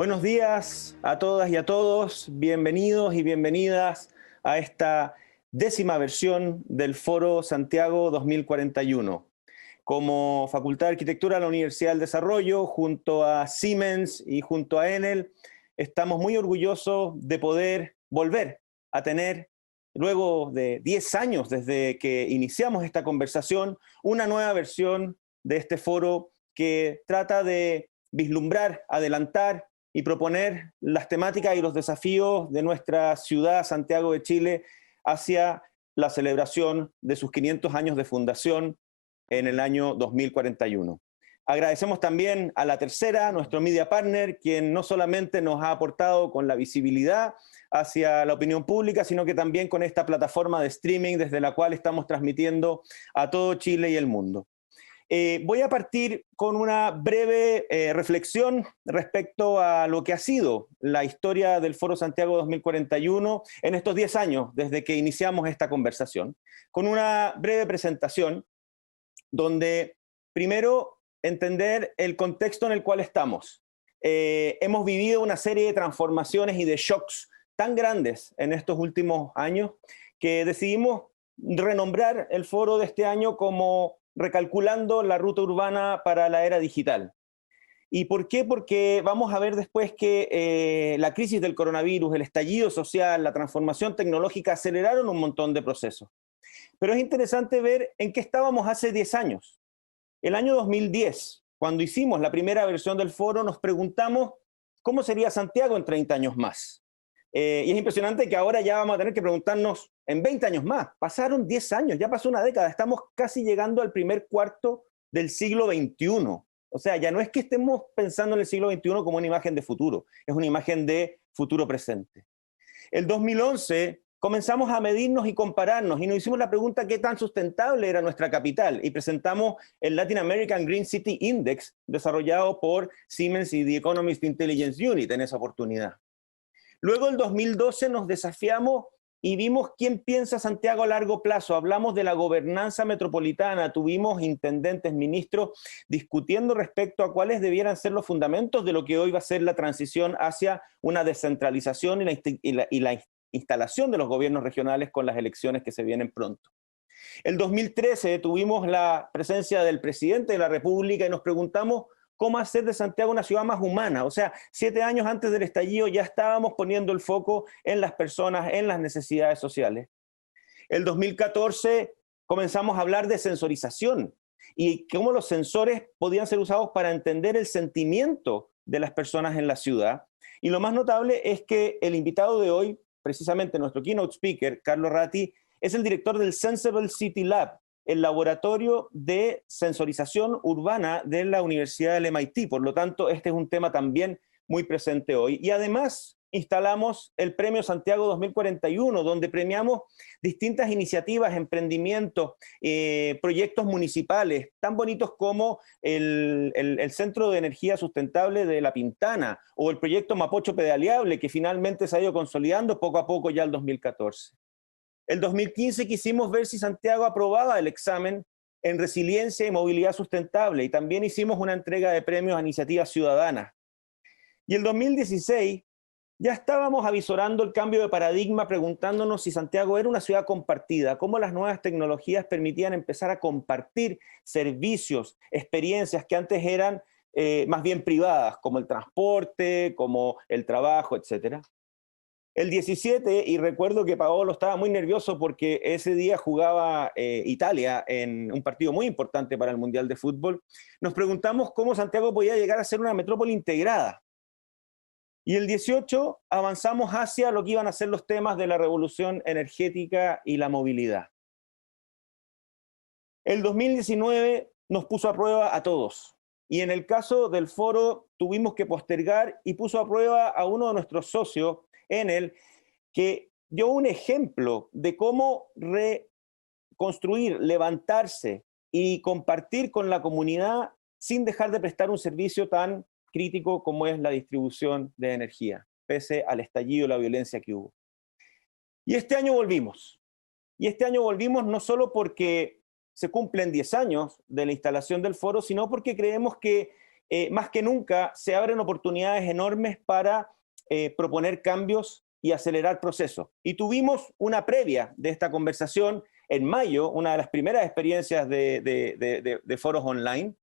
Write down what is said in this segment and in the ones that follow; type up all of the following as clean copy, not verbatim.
Buenos días a todas y a todos, bienvenidos y bienvenidas a esta 10ª versión del Foro Santiago 2041. Como Facultad de Arquitectura de la Universidad del Desarrollo, junto a Siemens y junto a Enel, estamos muy orgullosos de poder volver a tener, luego de 10 años desde que iniciamos esta conversación, una nueva versión de este foro que trata de vislumbrar, adelantar y proponer las temáticas y los desafíos de nuestra ciudad, Santiago de Chile, hacia la celebración de sus 500 años de fundación en el año 2041. Agradecemos también a La Tercera, nuestro media partner, quien no solamente nos ha aportado con la visibilidad hacia la opinión pública, sino que también con esta plataforma de streaming desde la cual estamos transmitiendo a todo Chile y el mundo. Voy a partir con una breve reflexión respecto a lo que ha sido la historia del Foro Santiago 2041 en estos 10 años desde que iniciamos esta conversación, con una breve presentación donde primero entender el contexto en el cual estamos. Hemos vivido una serie de transformaciones y de shocks tan grandes en estos últimos años que decidimos renombrar el foro de este año como Recalculando la ruta urbana para la era digital. ¿Y por qué? Porque vamos a ver después que la crisis del coronavirus, el estallido social, la transformación tecnológica aceleraron un montón de procesos. Pero es interesante ver en qué estábamos hace 10 años. El año 2010, cuando hicimos la primera versión del foro, nos preguntamos cómo sería Santiago en 30 años más. Y es impresionante que ahora ya vamos a tener que preguntarnos en 20 años más. Pasaron 10 años, ya pasó una década, estamos casi llegando al primer cuarto del siglo XXI. O sea, ya no es que estemos pensando en el siglo XXI como una imagen de futuro, es una imagen de futuro presente. El 2011 comenzamos a medirnos y compararnos y nos hicimos la pregunta qué tan sustentable era nuestra capital y presentamos el Latin American Green City Index desarrollado por Siemens y The Economist Intelligence Unit en esa oportunidad. Luego, en 2012, nos desafiamos y vimos quién piensa Santiago a largo plazo. Hablamos de la gobernanza metropolitana, tuvimos intendentes, ministros, discutiendo respecto a cuáles debieran ser los fundamentos de lo que hoy va a ser la transición hacia una descentralización y la instalación de los gobiernos regionales con las elecciones que se vienen pronto. El 2013 tuvimos la presencia del presidente de la República y nos preguntamos cómo hacer de Santiago una ciudad más humana. O sea, 7 años antes del estallido ya estábamos poniendo el foco en las personas, en las necesidades sociales. El 2014 comenzamos a hablar de sensorización y cómo los sensores podían ser usados para entender el sentimiento de las personas en la ciudad. Y lo más notable es que el invitado de hoy, precisamente nuestro keynote speaker, Carlo Ratti, es el director del Sensible City Lab, el laboratorio de sensorización urbana de la Universidad del MIT. Por lo tanto, este es un tema también muy presente hoy. Y además instalamos el Premio Santiago 2041, donde premiamos distintas iniciativas, emprendimientos, proyectos municipales, tan bonitos como el Centro de Energía Sustentable de La Pintana o el proyecto Mapocho Pedaleable, que finalmente se ha ido consolidando poco a poco ya el 2014. El 2015 quisimos ver si Santiago aprobaba el examen en resiliencia y movilidad sustentable y también hicimos una entrega de premios a iniciativas ciudadanas. Y el 2016 ya estábamos avisorando el cambio de paradigma preguntándonos si Santiago era una ciudad compartida, cómo las nuevas tecnologías permitían empezar a compartir servicios, experiencias que antes eran más bien privadas, como el transporte, como el trabajo, etcétera. El 17, y recuerdo que Paolo estaba muy nervioso porque ese día jugaba Italia en un partido muy importante para el Mundial de Fútbol, nos preguntamos cómo Santiago podía llegar a ser una metrópoli integrada. Y el 18 avanzamos hacia lo que iban a ser los temas de la revolución energética y la movilidad. El 2019 nos puso a prueba a todos. Y en el caso del foro tuvimos que postergar y puso a prueba a uno de nuestros socios, Enel, que dio un ejemplo de cómo reconstruir, levantarse y compartir con la comunidad sin dejar de prestar un servicio tan crítico como es la distribución de energía, pese al estallido y la violencia que hubo. Y este año volvimos. Y este año volvimos no solo porque se cumplen 10 años de la instalación del foro, sino porque creemos que más que nunca se abren oportunidades enormes para proponer cambios y acelerar procesos. Y tuvimos una previa de esta conversación en mayo, una de las primeras experiencias de foros online.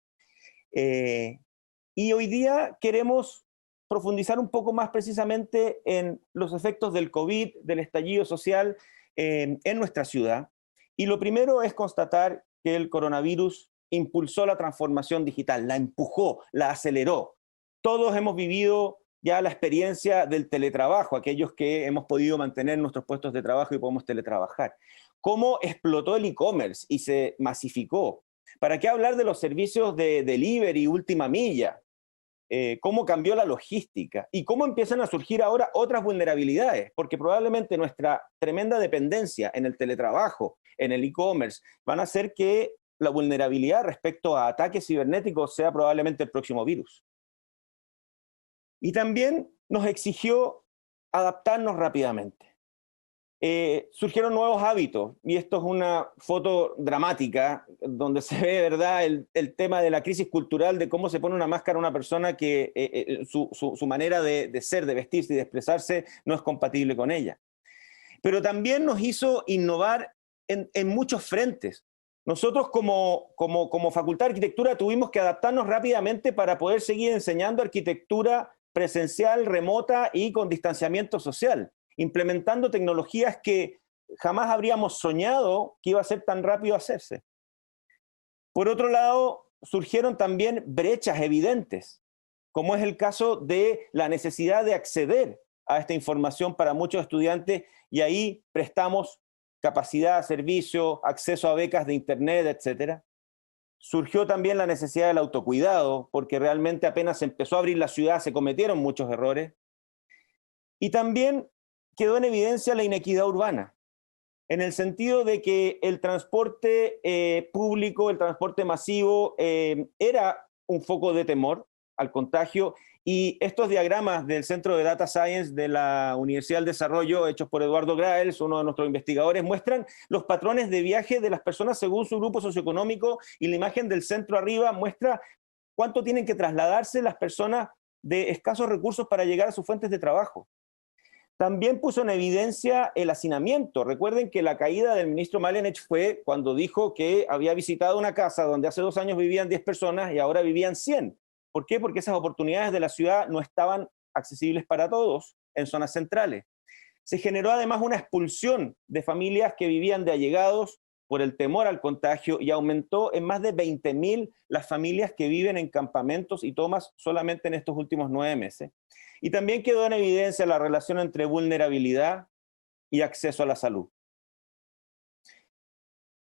Y hoy día queremos profundizar un poco más precisamente en los efectos del COVID, del estallido social en nuestra ciudad. Y lo primero es constatar que el coronavirus impulsó la transformación digital, la empujó, la aceleró. Todos hemos vivido ya la experiencia del teletrabajo, aquellos que hemos podido mantener nuestros puestos de trabajo y podemos teletrabajar. Cómo explotó el e-commerce y se masificó. ¿Para qué hablar de los servicios de delivery, última milla? Cómo cambió la logística y cómo empiezan a surgir ahora otras vulnerabilidades, porque probablemente nuestra tremenda dependencia en el teletrabajo, en el e-commerce, van a hacer que la vulnerabilidad respecto a ataques cibernéticos sea probablemente el próximo virus. Y también nos exigió adaptarnos rápidamente. Surgieron nuevos hábitos, y esto es una foto dramática, donde se ve, ¿verdad?, el tema de la crisis cultural, de cómo se pone una máscara a una persona que su manera de ser, de vestirse y de expresarse no es compatible con ella. Pero también nos hizo innovar en muchos frentes. Nosotros como Facultad de Arquitectura tuvimos que adaptarnos rápidamente para poder seguir enseñando arquitectura presencial, remota y con distanciamiento social, implementando tecnologías que jamás habríamos soñado que iba a ser tan rápido hacerse. Por otro lado, surgieron también brechas evidentes, como es el caso de la necesidad de acceder a esta información para muchos estudiantes, y ahí prestamos capacidad, servicio, acceso a becas de internet, etc. Surgió también la necesidad del autocuidado, porque realmente apenas se empezó a abrir la ciudad, se cometieron muchos errores. Y también quedó en evidencia la inequidad urbana, en el sentido de que el transporte público, el transporte masivo, era un foco de temor al contagio, y estos diagramas del Centro de Data Science de la Universidad del Desarrollo, hechos por Eduardo Graels, uno de nuestros investigadores, muestran los patrones de viaje de las personas según su grupo socioeconómico, y la imagen del centro arriba muestra cuánto tienen que trasladarse las personas de escasos recursos para llegar a sus fuentes de trabajo. También puso en evidencia el hacinamiento. Recuerden que la caída del ministro Malenech fue cuando dijo que había visitado una casa donde hace 2 años vivían 10 personas y ahora vivían 100. ¿Por qué? Porque esas oportunidades de la ciudad no estaban accesibles para todos en zonas centrales. Se generó además una expulsión de familias que vivían de allegados por el temor al contagio, y aumentó en más de 20.000 las familias que viven en campamentos y tomas solamente en estos últimos 9 meses. Y también quedó en evidencia la relación entre vulnerabilidad y acceso a la salud.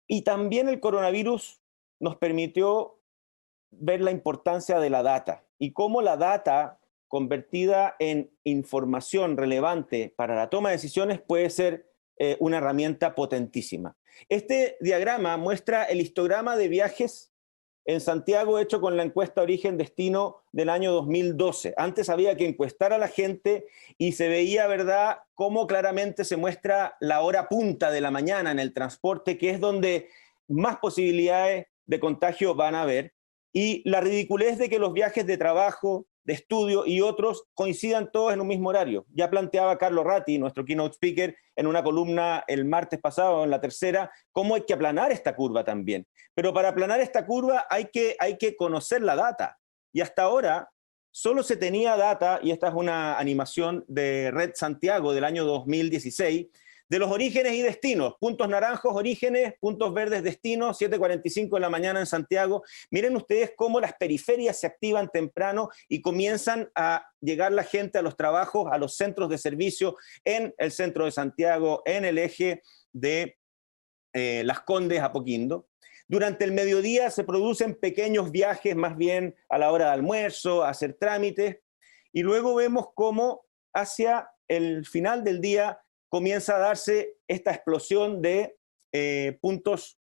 Y también el coronavirus nos permitió ver la importancia de la data y cómo la data convertida en información relevante para la toma de decisiones puede ser una herramienta potentísima. Este diagrama muestra el histograma de viajes en Santiago hecho con la encuesta Origen-Destino del año 2012. Antes había que encuestar a la gente y se veía, ¿verdad?, cómo claramente se muestra la hora punta de la mañana en el transporte, que es donde más posibilidades de contagio van a haber, y la ridiculez de que los viajes de trabajo, de estudio y otros coincidan todos en un mismo horario. Ya planteaba Carlos Ratti, nuestro keynote speaker, en una columna el martes pasado, en la tercera, cómo hay que aplanar esta curva también. Pero para aplanar esta curva hay que conocer la data. Y hasta ahora solo se tenía data, y esta es una animación de Red Santiago del año 2016, de los orígenes y destinos, puntos naranjos orígenes, puntos verdes destinos, 7:45 de la mañana en Santiago. Miren ustedes cómo las periferias se activan temprano y comienzan a llegar la gente a los trabajos, a los centros de servicio en el centro de Santiago, en el eje de Las Condes a Apoquindo. Durante el mediodía se producen pequeños viajes, más bien a la hora de almuerzo, a hacer trámites, y luego vemos cómo hacia el final del día comienza a darse esta explosión de puntos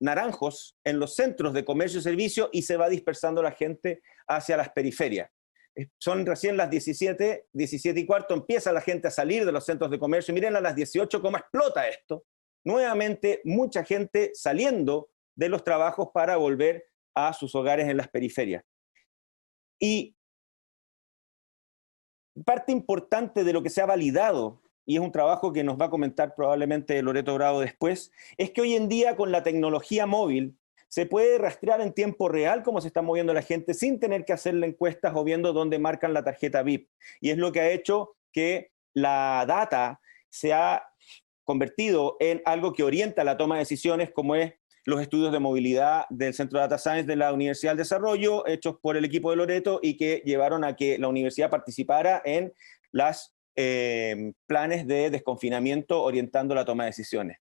naranjos en los centros de comercio y servicio, y se va dispersando la gente hacia las periferias. Son recién las 17:15, empieza la gente a salir de los centros de comercio. Miren a las 18 cómo explota esto. Nuevamente, mucha gente saliendo de los trabajos para volver a sus hogares en las periferias. Y parte importante de lo que se ha validado, y es un trabajo que nos va a comentar probablemente Loreto Bravo después, es que hoy en día con la tecnología móvil se puede rastrear en tiempo real cómo se está moviendo la gente sin tener que hacerle encuestas o viendo dónde marcan la tarjeta VIP. Y es lo que ha hecho que la data se ha convertido en algo que orienta la toma de decisiones, como es los estudios de movilidad del Centro de Data Science de la Universidad del Desarrollo, hechos por el equipo de Loreto y que llevaron a que la universidad participara en los planes de desconfinamiento orientando la toma de decisiones.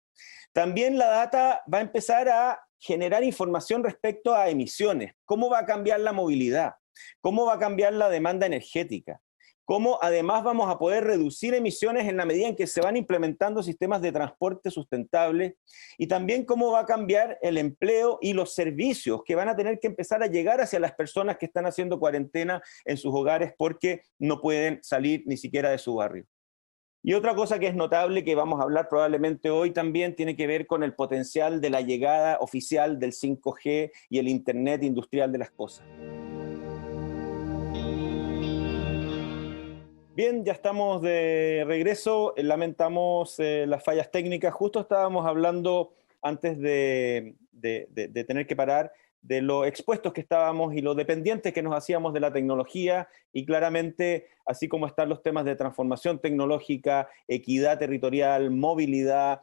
También la data va a empezar a generar información respecto a emisiones, cómo va a cambiar la movilidad, cómo va a cambiar la demanda energética, cómo además vamos a poder reducir emisiones en la medida en que se van implementando sistemas de transporte sustentables y también cómo va a cambiar el empleo y los servicios que van a tener que empezar a llegar hacia las personas que están haciendo cuarentena en sus hogares porque no pueden salir ni siquiera de su barrio. Y otra cosa que es notable, que vamos a hablar probablemente hoy también, tiene que ver con el potencial de la llegada oficial del 5G y el Internet industrial de las cosas. Bien, ya estamos de regreso. Lamentamos las fallas técnicas. Justo estábamos hablando antes de tener que parar de lo expuestos que estábamos y lo dependientes que nos hacíamos de la tecnología y claramente, así como están los temas de transformación tecnológica, equidad territorial, movilidad,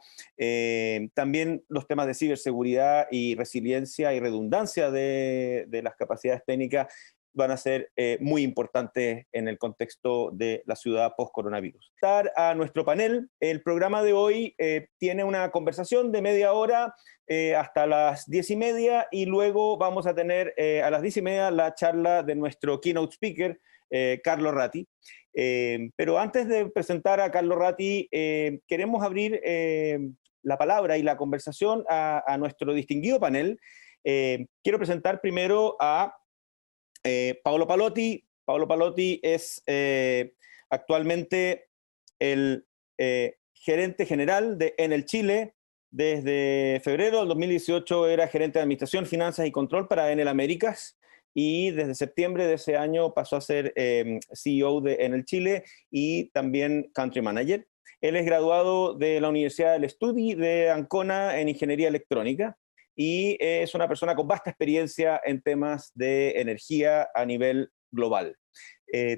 también los temas de ciberseguridad y resiliencia y redundancia de las capacidades técnicas van a ser muy importantes en el contexto de la ciudad post-coronavirus. A nuestro panel, el programa de hoy tiene una conversación de media hora hasta las 10:30 y luego vamos a tener a las 10:30 la charla de nuestro keynote speaker, Carlo Ratti. Pero antes de presentar a Carlo Ratti, queremos abrir la palabra y la conversación a nuestro distinguido panel. Quiero presentar primero a Paolo Palotti. Paolo Palotti es actualmente el gerente general de Enel Chile. Desde febrero del 2018 era gerente de Administración, Finanzas y Control para Enel Américas y desde septiembre de ese año pasó a ser CEO de Enel Chile y también Country Manager. Él es graduado de la Universidad del Estudi de Ancona en Ingeniería Electrónica y es una persona con vasta experiencia en temas de energía a nivel global.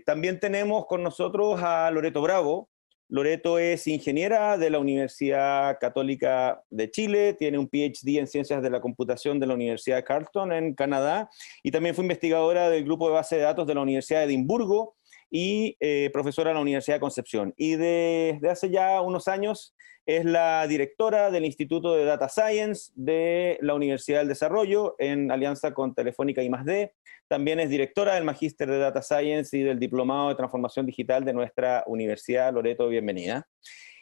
También tenemos con nosotros a Loreto Bravo. Loreto es ingeniera de la Universidad Católica de Chile, tiene un PhD en Ciencias de la Computación de la Universidad de Carleton en Canadá y también fue investigadora del grupo de base de datos de la Universidad de Edimburgo y profesora en la Universidad de Concepción. Y desde hace ya unos años es la directora del Instituto de Data Science de la Universidad del Desarrollo en alianza con Telefónica I+D. También es directora del Magíster de Data Science y del Diplomado de Transformación Digital de nuestra universidad. Loreto, bienvenida.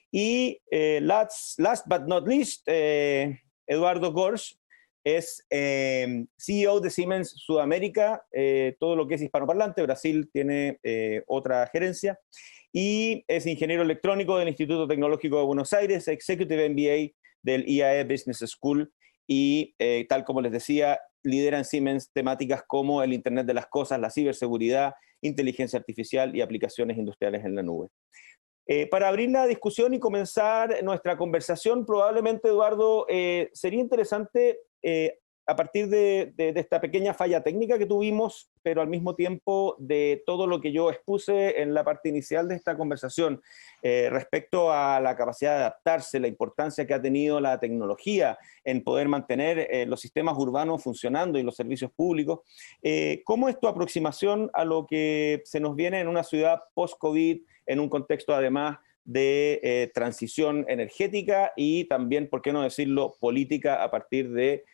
Y last but not least, Eduardo Gorsch es CEO de Siemens Sudamérica, todo lo que es hispanoparlante. Brasil tiene otra gerencia. Y es ingeniero electrónico del Instituto Tecnológico de Buenos Aires, Executive MBA del IAE Business School y, tal como les decía, lidera en Siemens temáticas como el Internet de las Cosas, la ciberseguridad, inteligencia artificial y aplicaciones industriales en la nube. Para abrir la discusión y comenzar nuestra conversación, probablemente, Eduardo, sería interesante, a partir de esta pequeña falla técnica que tuvimos, pero al mismo tiempo de todo lo que yo expuse en la parte inicial de esta conversación, respecto a la capacidad de adaptarse, la importancia que ha tenido la tecnología en poder mantener los sistemas urbanos funcionando y los servicios públicos. ¿Cómo es tu aproximación a lo que se nos viene en una ciudad post-COVID, en un contexto además de transición energética y también, por qué no decirlo, política a partir de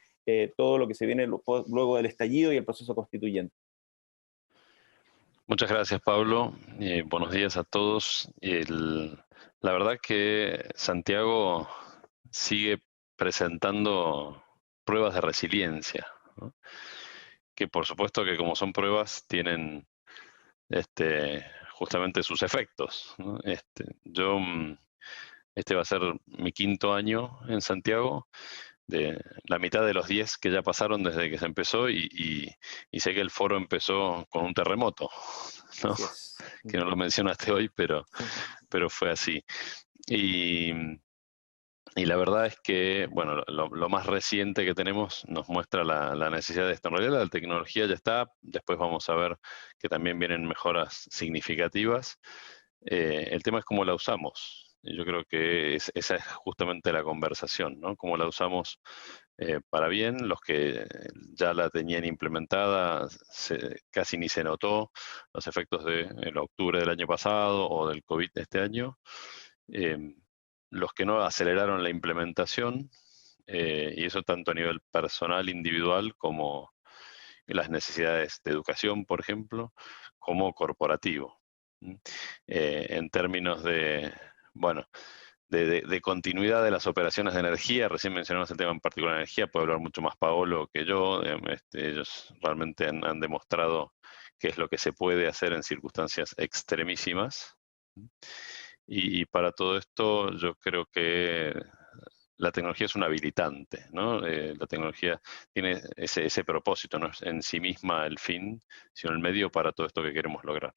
todo lo que se viene luego del estallido y el proceso constituyente? Muchas gracias, Pablo. Buenos días a todos. La verdad que Santiago sigue presentando pruebas de resiliencia, ¿no? Que por supuesto que como son pruebas tienen justamente sus efectos, ¿no? Este va a ser mi 5.º año en Santiago de la mitad de los 10 que ya pasaron desde que se empezó y sé que el foro empezó con un terremoto, ¿no? Así es. Que no lo mencionaste hoy, pero fue así. Y, y la verdad es que, bueno, lo más reciente que tenemos nos muestra la necesidad de esto. En realidad la tecnología ya está, después vamos a ver que también vienen mejoras significativas. El tema es cómo la usamos. Y yo creo que esa es justamente la conversación, ¿no? Cómo la usamos para bien. Los que ya la tenían implementada casi ni se notó los efectos del octubre del año pasado o del COVID de este año. Eh, los que no aceleraron la implementación, y eso tanto a nivel personal, individual, como las necesidades de educación, por ejemplo, como corporativo. En términos de, bueno, de continuidad de las operaciones de energía, recién mencionamos el tema en particular de energía, puede hablar mucho más Paolo que yo, ellos realmente han demostrado qué es lo que se puede hacer en circunstancias extremísimas. Y para todo esto yo creo que la tecnología es un habilitante, ¿no? La tecnología tiene ese propósito, no es en sí misma el fin, sino el medio para todo esto que queremos lograr.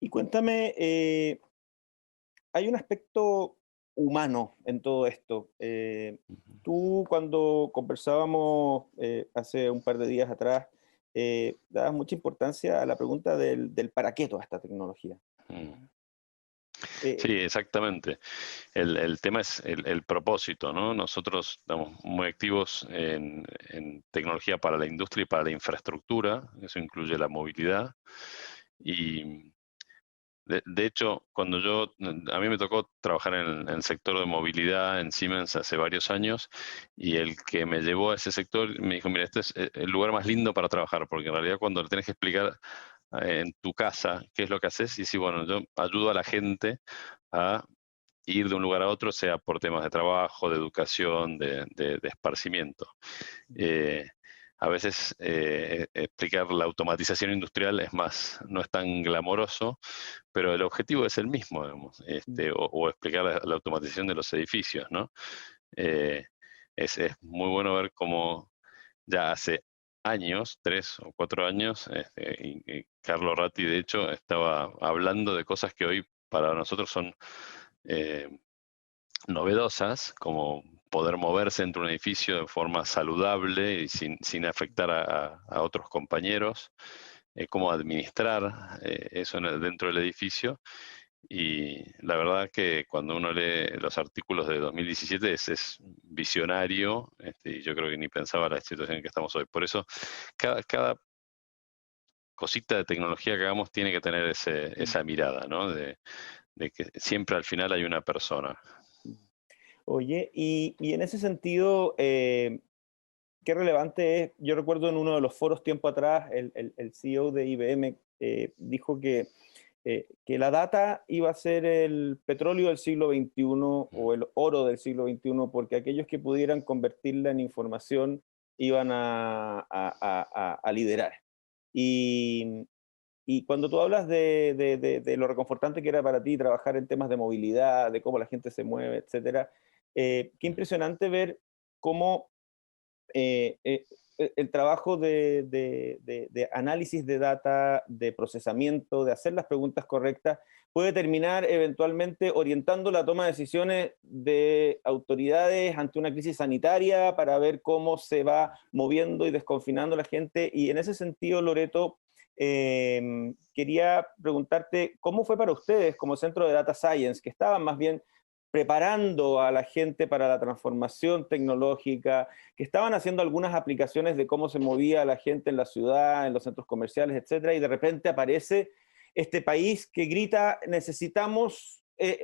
Y cuéntame, hay un aspecto humano en todo esto. Ujú. Tú cuando conversábamos hace un par de días atrás, dabas mucha importancia a la pregunta del para qué toda esta tecnología. Mm. Eh, Sí, exactamente. El tema es el propósito, ¿no? Nosotros estamos muy activos en tecnología para la industria y para la infraestructura, eso incluye la movilidad. Y de hecho, a mí me tocó trabajar en el sector de movilidad en Siemens hace varios años, y el que me llevó a ese sector me dijo, mira, este es el lugar más lindo para trabajar, porque en realidad cuando le tenés que explicar en tu casa qué es lo que haces, y sí, bueno, yo ayudo a la gente a ir de un lugar a otro, sea por temas de trabajo, de educación, de esparcimiento. Eh, a veces explicar la automatización industrial no es tan glamoroso, pero el objetivo es el mismo, digamos, o explicar la automatización de los edificios, ¿no? Eh, es muy bueno ver cómo ya hace años, 3 o 4 años, y Carlo Ratti, de hecho, estaba hablando de cosas que hoy para nosotros son eh, novedosas, como poder moverse entre un edificio de forma saludable y sin afectar a otros compañeros, cómo administrar eso dentro del edificio. Y la verdad que cuando uno lee los artículos de 2017 es visionario, y yo creo que ni pensaba la situación en que estamos hoy. Por eso, cada cosita de tecnología que hagamos tiene que tener esa mirada, ¿no? De que siempre al final hay una persona. Oye, y en ese sentido, qué relevante es, yo recuerdo en uno de los foros tiempo atrás, el CEO de IBM dijo que la data iba a ser el petróleo del siglo XXI o el oro del siglo XXI, porque aquellos que pudieran convertirla en información iban a liderar. Y, y cuando tú hablas de lo reconfortante que era para ti trabajar en temas de movilidad, de cómo la gente se mueve, etcétera, qué impresionante ver cómo el trabajo de análisis de data, de procesamiento, de hacer las preguntas correctas, puede terminar eventualmente orientando la toma de decisiones de autoridades ante una crisis sanitaria para ver cómo se va moviendo y desconfinando la gente. Y en ese sentido, Loreto, quería preguntarte, ¿cómo fue para ustedes como Centro de Data Science, que estaban más bien preparando a la gente para la transformación tecnológica, que estaban haciendo algunas aplicaciones de cómo se movía la gente en la ciudad, en los centros comerciales, etcétera, y de repente aparece este país que grita, necesitamos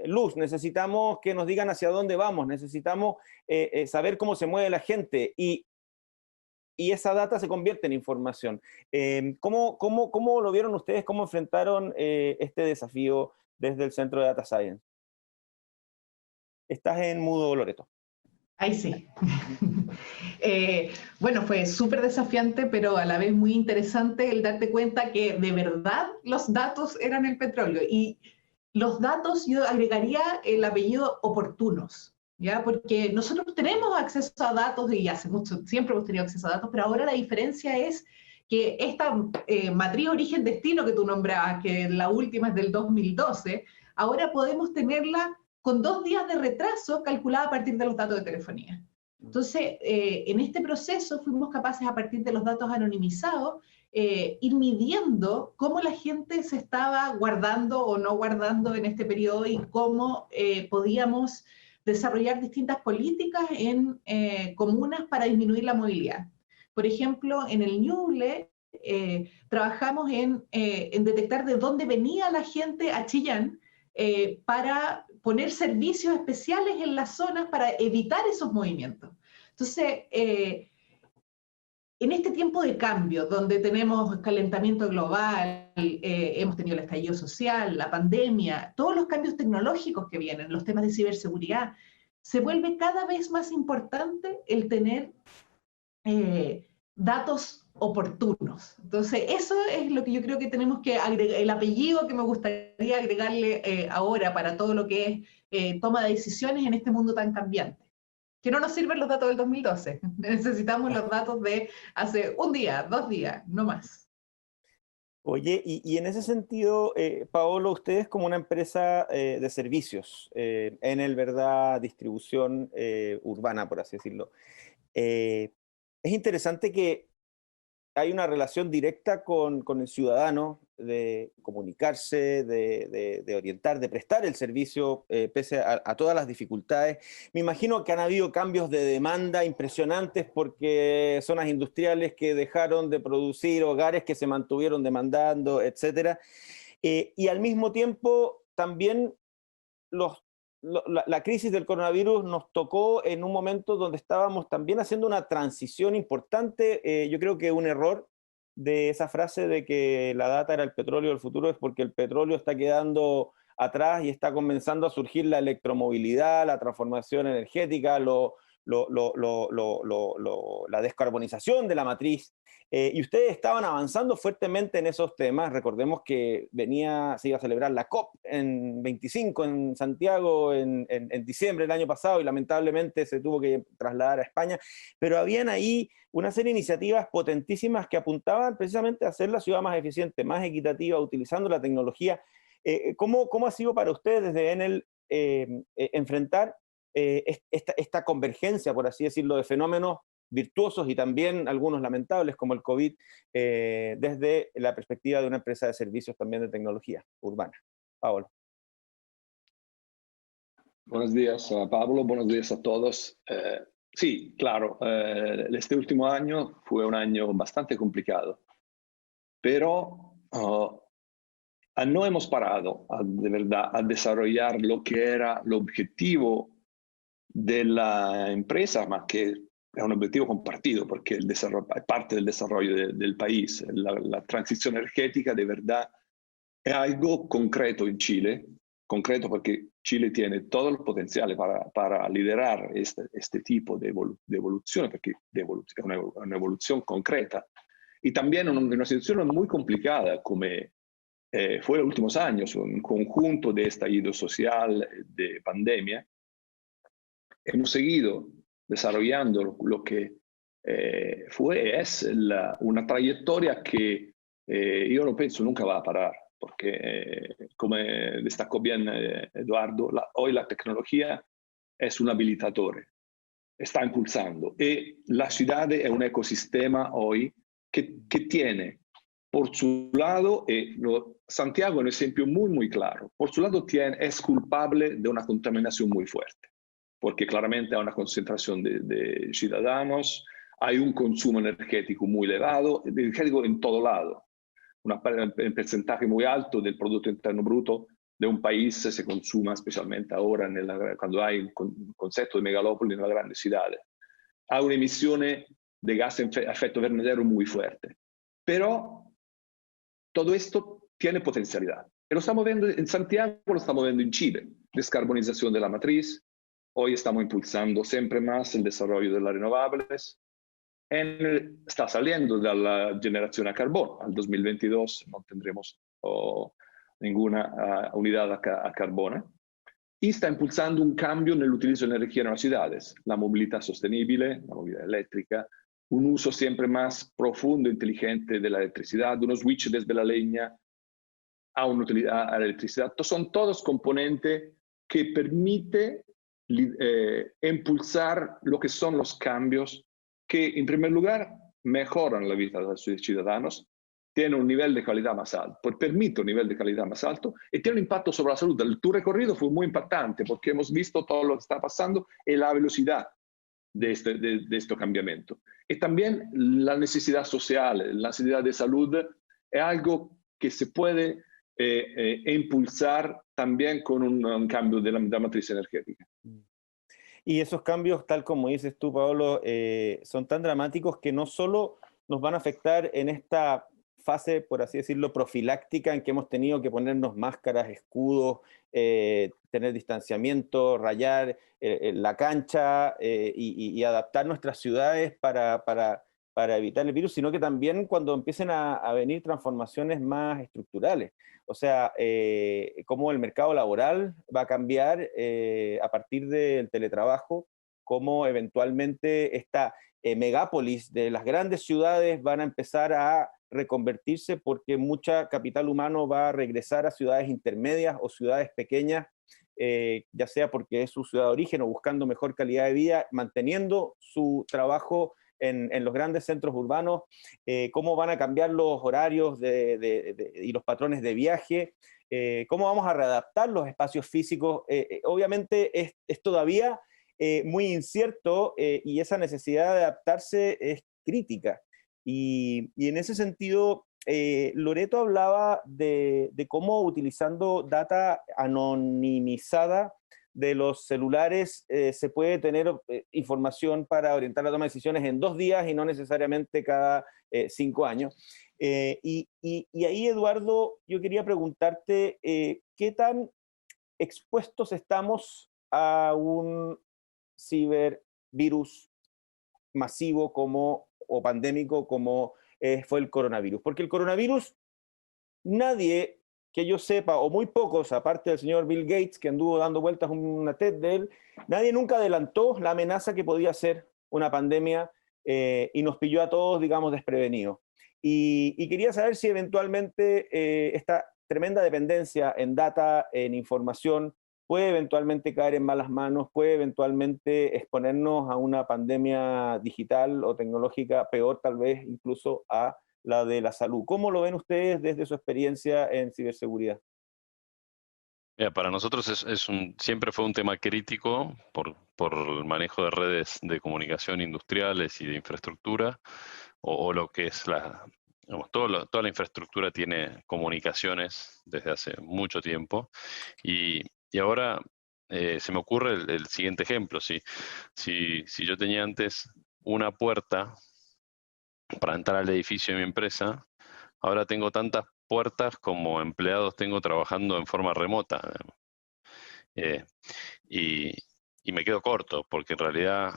luz, necesitamos que nos digan hacia dónde vamos, necesitamos saber cómo se mueve la gente, y esa data se convierte en información. ¿Cómo lo vieron ustedes? ¿Cómo enfrentaron este desafío desde el Centro de Data Science? Estás en mudo, Loreto. Ahí sí. Bueno, fue súper desafiante, pero a la vez muy interesante el darte cuenta que de verdad los datos eran el petróleo. Y los datos, yo agregaría el apellido oportunos. ¿ya? Porque nosotros tenemos acceso a datos y hace mucho, siempre hemos tenido acceso a datos, pero ahora la diferencia es que esta matriz origen-destino que tú nombrabas, que la última es del 2012, ahora podemos tenerla con 2 días de retraso calculada a partir de los datos de telefonía. Entonces, en este proceso fuimos capaces, a partir de los datos anonimizados, ir midiendo cómo la gente se estaba guardando o no guardando en este periodo y cómo podíamos desarrollar distintas políticas en comunas para disminuir la movilidad. Por ejemplo, en el Ñuble trabajamos en detectar de dónde venía la gente a Chillán para poner servicios especiales en las zonas para evitar esos movimientos. Entonces, en este tiempo de cambio, donde tenemos calentamiento global, hemos tenido el estallido social, la pandemia, todos los cambios tecnológicos que vienen, los temas de ciberseguridad, se vuelve cada vez más importante el tener datos oportunos. Entonces, eso es lo que yo creo que tenemos que agregar, el apellido que me gustaría agregarle ahora para todo lo que es toma de decisiones en este mundo tan cambiante. Que no nos sirven los datos del 2012. Necesitamos los datos de hace un día, 2 días, no más. Oye, y en ese sentido, Paolo, ustedes como una empresa de servicios, Enel, ¿verdad? Distribución urbana, por así decirlo. Es interesante que hay una relación directa con el ciudadano de comunicarse, de orientar, de prestar el servicio pese a todas las dificultades. Me imagino que han habido cambios de demanda impresionantes porque zonas industriales que dejaron de producir, hogares que se mantuvieron demandando, etcétera. Y al mismo tiempo también la crisis del coronavirus nos tocó en un momento donde estábamos también haciendo una transición importante. Yo creo que un error de esa frase de que la data era el petróleo del futuro es porque el petróleo está quedando atrás y está comenzando a surgir la electromovilidad, la transformación energética, la descarbonización de la matriz. Y ustedes estaban avanzando fuertemente en esos temas. Recordemos que se iba a celebrar la COP en 25 en Santiago en diciembre del año pasado y lamentablemente se tuvo que trasladar a España, pero habían ahí una serie de iniciativas potentísimas que apuntaban precisamente a hacer la ciudad más eficiente, más equitativa, utilizando la tecnología. ¿Cómo ha sido para ustedes desde Enel enfrentar esta convergencia, por así decirlo, de fenómenos virtuosos y también algunos lamentables como el COVID, desde la perspectiva de una empresa de servicios también de tecnología urbana? Paolo. Buenos días, Pablo. Buenos días a todos. Sí, claro, este último año fue un año bastante complicado, pero no hemos parado de verdad a desarrollar lo que era el objetivo de la empresa, más que es un objetivo compartido porque el desarrollo, es parte del desarrollo del país. La transición energética de verdad es algo concreto en Chile, concreto porque Chile tiene todo el potencial para liderar este tipo de evolución, porque es una evolución concreta. Y también en una situación muy complicada como fue en los últimos años, un conjunto de estallido social, de pandemia. Hemos seguido desarrollando lo que es una trayectoria que yo no pienso nunca va a parar, porque como destacó bien Eduardo, hoy la tecnología es un habilitador, está impulsando, y la ciudad es un ecosistema hoy que tiene, por su lado, Santiago es un ejemplo muy claro, por su lado es culpable de una contaminación muy fuerte, porque claramente hay una concentración de ciudadanos, hay un consumo energético muy elevado, energético en todo lado. Un porcentaje muy alto del Producto Interno Bruto de un país se consuma, especialmente ahora cuando hay un concepto de megalópoli en las grandes ciudades. Hay una emisión de gas de efecto invernadero muy fuerte. Pero todo esto tiene potencialidad. Y lo estamos viendo en Santiago, lo estamos viendo en Chile. Descarbonización de la matriz. Hoy estamos impulsando siempre más el desarrollo de las renovables. Está saliendo de la generación a carbón. Al 2022 no tendremos ninguna unidad a carbón. y está impulsando un cambio nell'utilizzo de energía en las ciudades, la movilidad sostenible, la movilidad eléctrica, un uso siempre más profundo e inteligente de la electricidad, uno switch desde la leña a una utilidad a la electricidad. Son todos componentes que permiten impulsar lo que son los cambios que, en primer lugar, mejoran la vida de los ciudadanos, tienen un nivel de calidad más alto, permite un nivel de calidad más alto y tiene un impacto sobre la salud. Tu recorrido fue muy impactante porque hemos visto todo lo que está pasando y la velocidad de este cambiamiento. Y también la necesidad social, la necesidad de salud es algo que se puede impulsar también con un cambio de la matriz energética. Y esos cambios, tal como dices tú, Paolo, son tan dramáticos que no solo nos van a afectar en esta fase, por así decirlo, profiláctica, en que hemos tenido que ponernos máscaras, escudos, tener distanciamiento, rayar la cancha y adaptar nuestras ciudades para evitar el virus, sino que también cuando empiecen a venir transformaciones más estructurales. O sea, cómo el mercado laboral va a cambiar a partir del teletrabajo, cómo eventualmente esta megápolis de las grandes ciudades van a empezar a reconvertirse porque mucha capital humano va a regresar a ciudades intermedias o ciudades pequeñas, ya sea porque es su ciudad de origen o buscando mejor calidad de vida, manteniendo su trabajo en los grandes centros urbanos, cómo van a cambiar los horarios y los patrones de viaje, cómo vamos a readaptar los espacios físicos. Obviamente es todavía muy incierto y esa necesidad de adaptarse es crítica. Y en ese sentido, Loreto hablaba de cómo utilizando data anonimizada de los celulares se puede tener información para orientar la toma de decisiones en 2 días y no necesariamente cada 5 años. Y ahí, Eduardo, yo quería preguntarte qué tan expuestos estamos a un cibervirus masivo o pandémico como fue el coronavirus. Porque el coronavirus, nadie que yo sepa, o muy pocos, aparte del señor Bill Gates, que anduvo dando vueltas una TED de él, nadie nunca adelantó la amenaza que podía ser una pandemia y nos pilló a todos, digamos, desprevenidos. Y quería saber si eventualmente esta tremenda dependencia en data, en información, puede eventualmente caer en malas manos, puede eventualmente exponernos a una pandemia digital o tecnológica, peor tal vez incluso a la de la salud. ¿Cómo lo ven ustedes desde su experiencia en ciberseguridad? Mira, para nosotros siempre fue un tema crítico por el manejo de redes de comunicación industriales y de infraestructura, o lo que es digamos, toda la infraestructura tiene comunicaciones desde hace mucho tiempo. Y ahora se me ocurre el siguiente ejemplo. Si yo tenía antes una puerta para entrar al edificio de mi empresa, ahora tengo tantas puertas como empleados tengo trabajando en forma remota. Eh, y, y me quedo corto, porque en realidad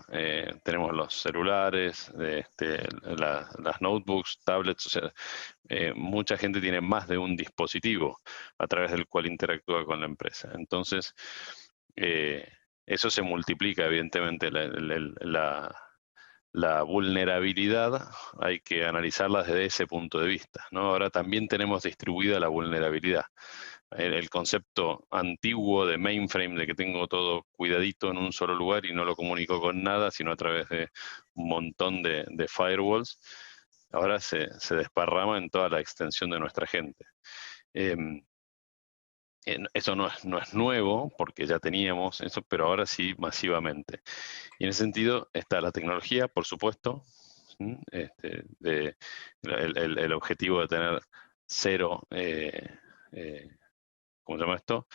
tenemos los celulares, las notebooks, tablets, o sea, mucha gente tiene más de un dispositivo a través del cual interactúa con la empresa. Entonces, eso se multiplica, evidentemente, la vulnerabilidad hay que analizarla desde ese punto de vista, ¿no? Ahora también tenemos distribuida la vulnerabilidad. El concepto antiguo de mainframe, de que tengo todo cuidadito en un solo lugar y no lo comunico con nada, sino a través de un montón de firewalls, ahora se desparrama en toda la extensión de nuestra gente. Eso no es nuevo, porque ya teníamos eso, pero ahora sí masivamente. Y en ese sentido está la tecnología, por supuesto, el objetivo de tener cero, ¿cómo se llama esto?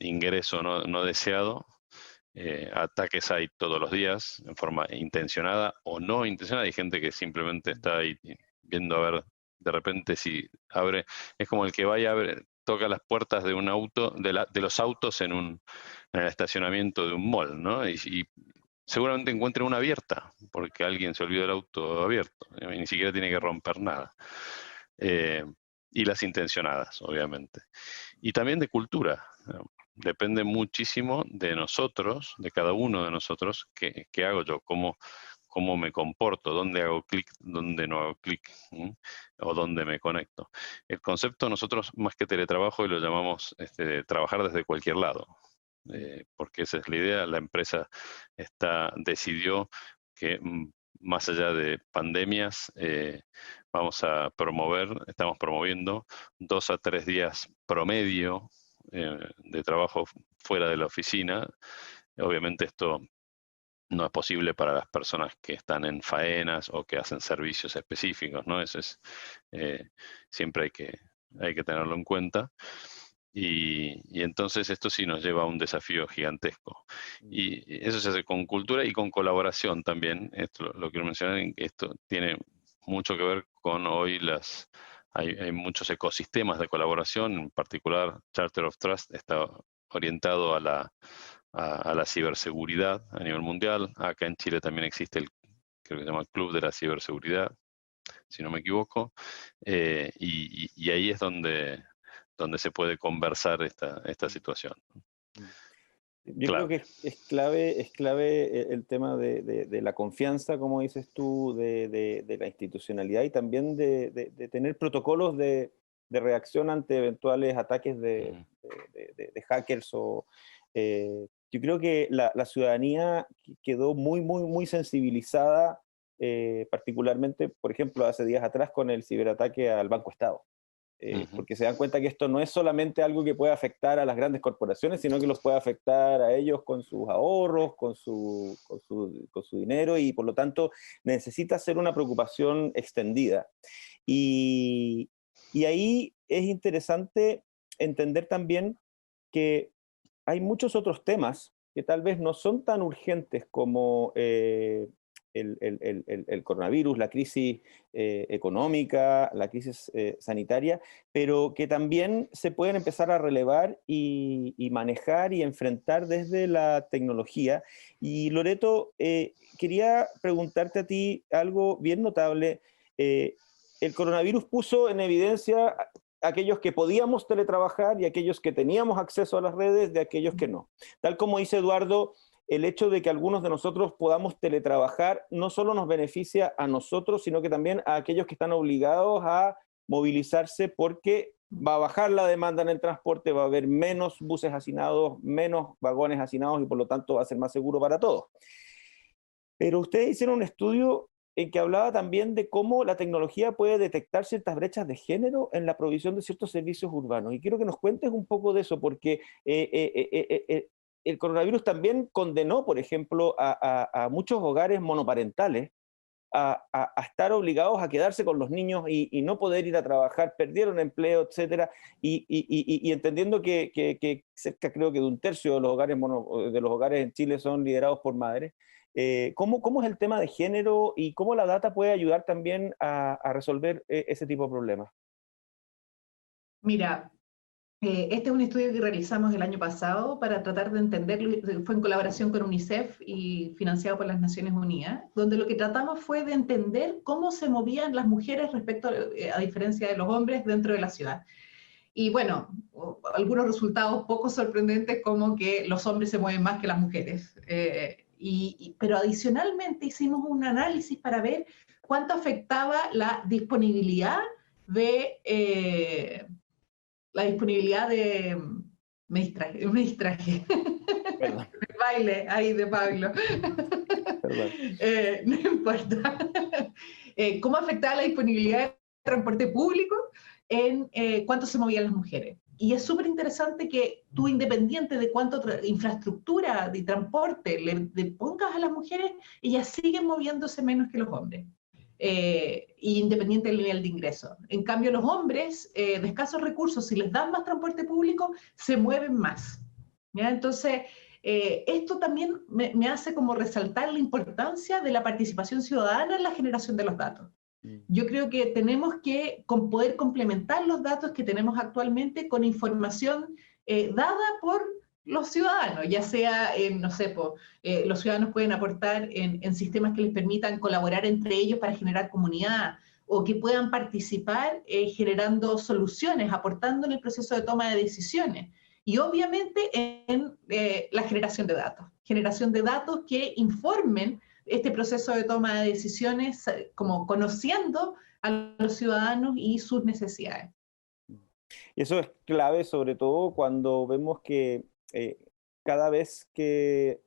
Ingreso no deseado. Ataques hay todos los días, en forma intencionada o no intencionada. Hay gente que simplemente está ahí viendo a ver, de repente si abre, es como el que vaya a ver, toca las puertas de un auto, de los autos en el estacionamiento de un mall, ¿no? Y seguramente encuentre una abierta, porque alguien se olvidó el auto abierto, y ni siquiera tiene que romper nada. Y las intencionadas, obviamente. Y también de cultura. depende muchísimo de nosotros, de cada uno de nosotros, qué hago yo, cómo me comporto, dónde hago clic, dónde no hago clic, o dónde me conecto. El concepto nosotros, más que teletrabajo, lo llamamos trabajar desde cualquier lado, porque esa es la idea. La empresa decidió que más allá de pandemias, estamos promoviendo 2 a 3 días promedio de trabajo fuera de la oficina. Obviamente esto no es posible para las personas que están en faenas o que hacen servicios específicos, ¿no? Eso es, siempre hay que tenerlo en cuenta. Y entonces esto sí nos lleva a un desafío gigantesco. Y eso se hace con cultura y con colaboración también. Esto lo quiero mencionar, esto tiene mucho que ver con hoy hay muchos ecosistemas de colaboración, en particular Charter of Trust está orientado a la ciberseguridad a nivel mundial. Acá en Chile también existe creo que se llama el Club de la Ciberseguridad, si no me equivoco, y ahí es donde se puede conversar esta situación. Yo creo que es clave el tema de la confianza, como dices tú, de la institucionalidad y también de tener protocolos de reacción ante eventuales ataques de hackers. Yo creo que la ciudadanía quedó muy sensibilizada, particularmente, por ejemplo, hace días atrás con el ciberataque al Banco Estado. Porque se dan cuenta que esto no es solamente algo que puede afectar a las grandes corporaciones, sino que los puede afectar a ellos con sus ahorros, con su dinero, y por lo tanto necesita ser una preocupación extendida. Y ahí es interesante entender también que hay muchos otros temas que tal vez no son tan urgentes como el coronavirus, la crisis económica, la crisis sanitaria, pero que también se pueden empezar a relevar y manejar y enfrentar desde la tecnología. Y Loreto, quería preguntarte a ti algo bien notable. El coronavirus puso en evidencia aquellos que podíamos teletrabajar y aquellos que teníamos acceso a las redes de aquellos que no. Tal como dice Eduardo, el hecho de que algunos de nosotros podamos teletrabajar no solo nos beneficia a nosotros, sino que también a aquellos que están obligados a movilizarse, porque va a bajar la demanda en el transporte, va a haber menos buses hacinados, menos vagones hacinados y por lo tanto va a ser más seguro para todos. Pero ustedes hicieron un estudio en que hablaba también de cómo la tecnología puede detectar ciertas brechas de género en la provisión de ciertos servicios urbanos. Y quiero que nos cuentes un poco de eso, porque el coronavirus también condenó, por ejemplo, a muchos hogares monoparentales a estar obligados a quedarse con los niños y no poder ir a trabajar, perdieron empleo, etcétera, y entendiendo que cerca, creo que de 1/3 de los hogares en Chile son liderados por madres. ¿Cómo es el tema de género y cómo la data puede ayudar también a resolver ese tipo de problemas? Mira, este es un estudio que realizamos el año pasado para tratar de entenderlo, fue en colaboración con UNICEF y financiado por las Naciones Unidas, donde lo que tratamos fue de entender cómo se movían las mujeres respecto a diferencia de los hombres dentro de la ciudad. Y bueno, algunos resultados poco sorprendentes, como que los hombres se mueven más que las mujeres. Pero adicionalmente hicimos un análisis para ver cuánto afectaba la disponibilidad de... Me distraje. Perdón. El baile ahí de Pablo. Perdón. No importa. ¿Cómo afectaba la disponibilidad de transporte público en cuánto se movían las mujeres? Y es súper interesante que tú, independiente de cuánto infraestructura de transporte le pongas a las mujeres, ellas siguen moviéndose menos que los hombres. Independiente del nivel de ingreso. En cambio, los hombres de escasos recursos, si les dan más transporte público, se mueven más. ¿Ya? Entonces, esto también me hace como resaltar la importancia de la participación ciudadana en la generación de los datos. Yo creo que tenemos que poder complementar los datos que tenemos actualmente con información dada por los ciudadanos, ya sea, no sé, los ciudadanos pueden aportar en sistemas que les permitan colaborar entre ellos para generar comunidad, o que puedan participar generando soluciones, aportando en el proceso de toma de decisiones. y obviamente en la generación de datos que informen este proceso de toma de decisiones, como conociendo a los ciudadanos y sus necesidades. Y eso es clave, sobre todo cuando vemos que cada vez que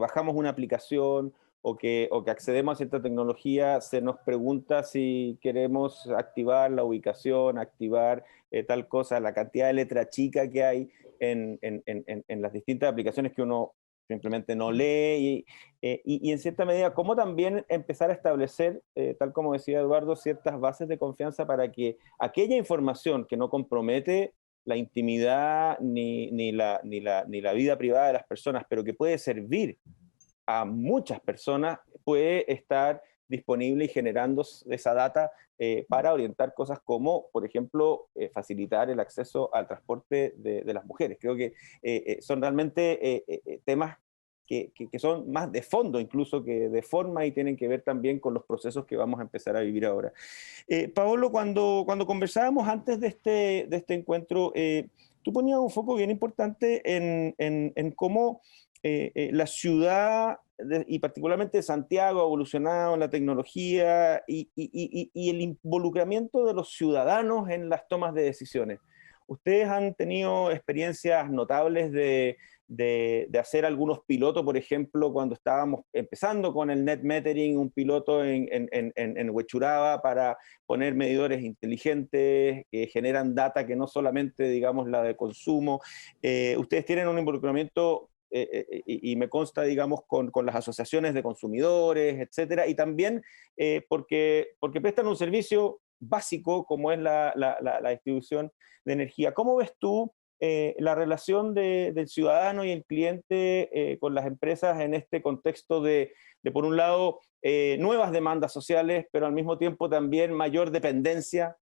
bajamos una aplicación o que accedemos a cierta tecnología, se nos pregunta si queremos activar la ubicación, activar tal cosa, la cantidad de letra chica que hay en las distintas aplicaciones que uno simplemente no lee y en cierta medida, cómo también empezar a establecer, tal como decía Eduardo, ciertas bases de confianza para que aquella información que no compromete la intimidad ni la vida privada de las personas, pero que puede servir a muchas personas, puede estar disponible y generando esa data para orientar cosas como, por ejemplo, facilitar el acceso al transporte de las mujeres. Creo que son realmente temas que son más de fondo incluso que de forma y tienen que ver también con los procesos que vamos a empezar a vivir ahora. Paolo, cuando conversábamos antes de este encuentro, tú ponías un foco bien importante en cómo la ciudad y particularmente Santiago ha evolucionado en la tecnología y el involucramiento de los ciudadanos en las tomas de decisiones. ¿Ustedes han tenido experiencias notables de hacer algunos pilotos, por ejemplo, cuando estábamos empezando con el net metering, un piloto en Huechuraba para poner medidores inteligentes que generan data que no solamente, digamos, la de consumo? Ustedes tienen un involucramiento y me consta, digamos, con las asociaciones de consumidores, etcétera, y también porque prestan un servicio básico como es la distribución de energía. ¿Cómo ves tú la relación del ciudadano y el cliente con las empresas en este contexto de por un lado, nuevas demandas sociales, pero al mismo tiempo también mayor dependencia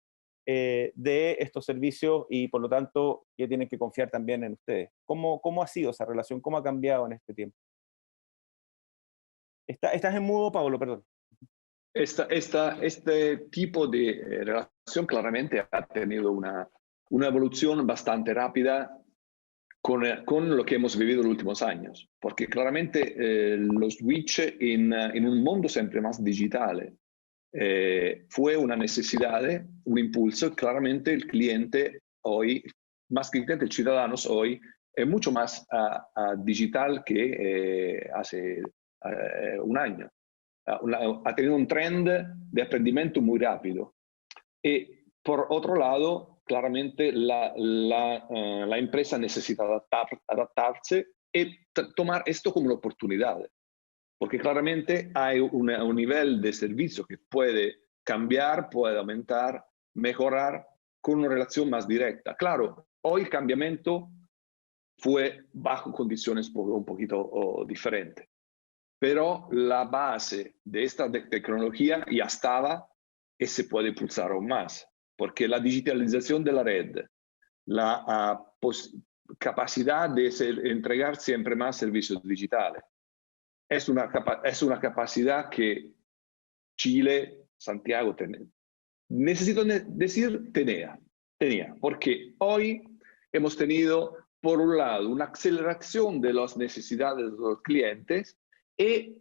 de estos servicios y por lo tanto que tienen que confiar también en ustedes? ¿Cómo ha sido esa relación? ¿Cómo ha cambiado en este tiempo? Estás en mudo, Pablo, perdón. Este tipo de relación claramente ha tenido una evolución bastante rápida con lo que hemos vivido en los últimos años, porque claramente los switch en un mundo siempre más digital fue una necesidad, un impulso. Claramente el cliente hoy, más que el cliente, el ciudadano hoy es mucho más digital que hace un año. Ha tenido un trend de aprendimiento muy rápido. Y por otro lado, claramente la empresa necesita adaptarse y tomar esto como una oportunidad, porque claramente hay un nivel de servicio que puede cambiar, puede aumentar, mejorar con una relación más directa. Claro, hoy el cambiamiento fue bajo condiciones un poquito diferentes, pero la base de esta tecnología ya estaba y se puede impulsar aún más, porque la digitalización de la red, la capacidad de entregar siempre más servicios digitales, es una capacidad que Chile, Santiago, necesito decir tenía, porque hoy hemos tenido, por un lado, una aceleración de las necesidades de los clientes y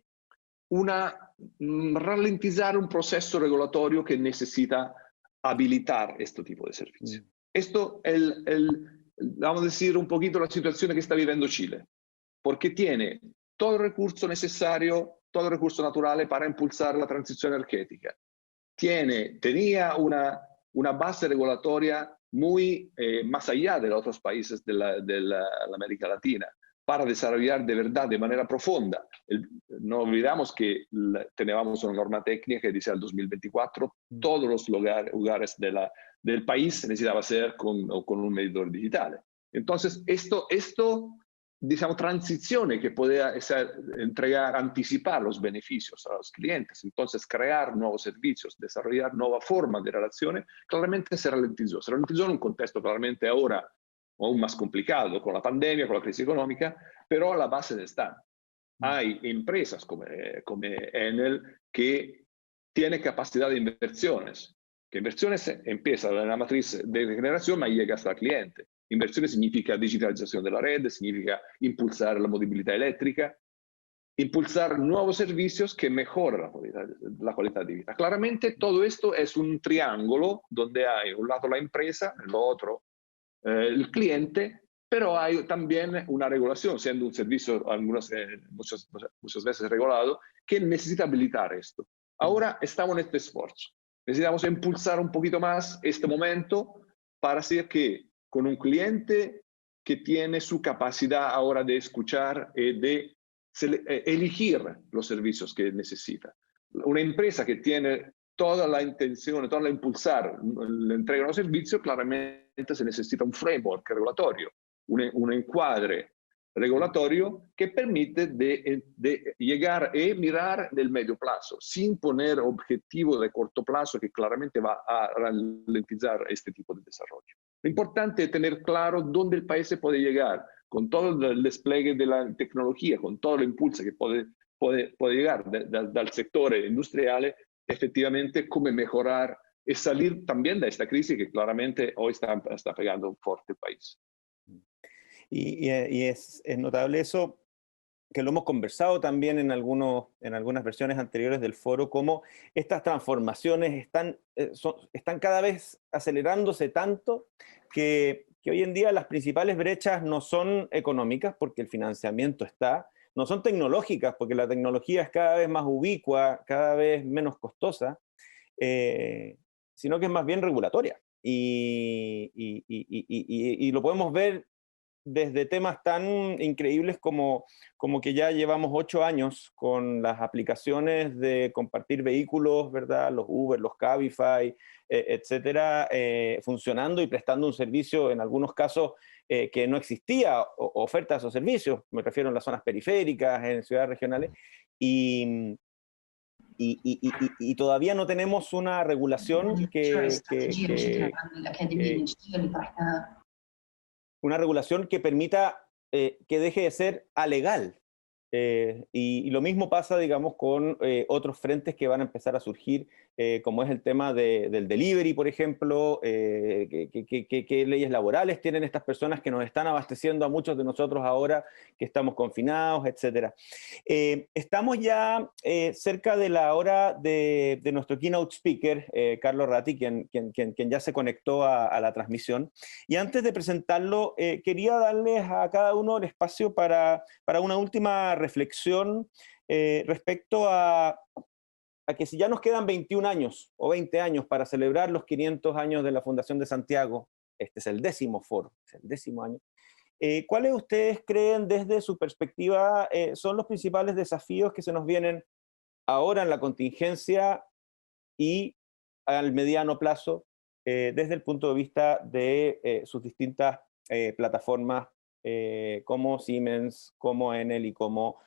ralentizar un proceso regulatorio que necesita habilitar este tipo de servicio. Esto es, vamos a decir, un poquito la situación que está viviendo Chile, porque tiene todo el recurso necesario, todo el recurso natural para impulsar la transición energética. Tenía una base regulatoria muy más allá de los otros países de la América Latina para desarrollar de verdad, de manera profunda. No olvidamos que teníamos una norma técnica que dice al 2024 todos los lugares del país necesitaba ser con un medidor digital. Entonces, esto digamos, transiciones que podía anticipar los beneficios a los clientes, entonces crear nuevos servicios, desarrollar nuevas formas de relaciones, claramente se ralentizó. Se ralentizó en un contexto claramente ahora aún más complicado, con la pandemia, con la crisis económica, pero la base está. Hay empresas como Enel que tienen capacidad de inversiones, que inversiones empiezan en la matriz de generación, pero llega hasta el cliente. Inversione significa digitalizzación de la red, significa impulsar la movilidad eléctrica, impulsar nuevos servicios que mejoran la calidad de vida. Claramente todo esto es un triángulo donde hay un lado la empresa, el otro el cliente, pero hay también una regulación, siendo un servicio muchas veces regulado, que necesita habilitar esto. Ahora estamos en este esfuerzo. Necesitamos impulsar un poquito más este momento para hacer que con un cliente que tiene su capacidad ahora de escuchar y de elegir los servicios que necesita. Una empresa que tiene toda la intención, toda la impulsar la entrega de los servicios, claramente se necesita un framework regulatorio, un encuadre regulatorio que permite de llegar y mirar del medio plazo, sin poner objetivos de corto plazo que claramente va a ralentizar este tipo de desarrollo. Lo importante es tener claro dónde el país se puede llegar, con todo el despliegue de la tecnología, con todo el impulso que puede llegar del sector industrial, efectivamente, cómo mejorar y salir también de esta crisis que claramente hoy está pegando fuerte el país. Y es notable eso, que lo hemos conversado también en algunas versiones anteriores del foro, cómo estas transformaciones están cada vez acelerándose tanto que hoy en día las principales brechas no son económicas, porque el financiamiento está, no son tecnológicas, porque la tecnología es cada vez más ubicua, cada vez menos costosa, sino que es más bien regulatoria. Y lo podemos ver desde temas tan increíbles como que ya llevamos 8 años con las aplicaciones de compartir vehículos, ¿verdad? Los Uber, los Cabify, etcétera, funcionando y prestando un servicio en algunos casos que no existía oferta de esos servicios, me refiero en las zonas periféricas, en ciudades regionales, y todavía no tenemos una regulación una regulación que permita que deje de ser alegal. Y lo mismo pasa, digamos, con otros frentes que van a empezar a surgir, como es el tema del delivery, por ejemplo, qué leyes laborales tienen estas personas que nos están abasteciendo a muchos de nosotros ahora que estamos confinados, etc. Estamos ya cerca de la hora de nuestro keynote speaker, Carlos Ratti, quien ya se conectó a la transmisión. Y antes de presentarlo, quería darles a cada uno el espacio para una última reflexión respecto a que si ya nos quedan 21 años o 20 años para celebrar los 500 años de la Fundación de Santiago, este es el 10º foro, es el 10º año, ¿cuáles ustedes creen desde su perspectiva son los principales desafíos que se nos vienen ahora en la contingencia y al mediano plazo desde el punto de vista de sus distintas plataformas como Siemens, como Enel y como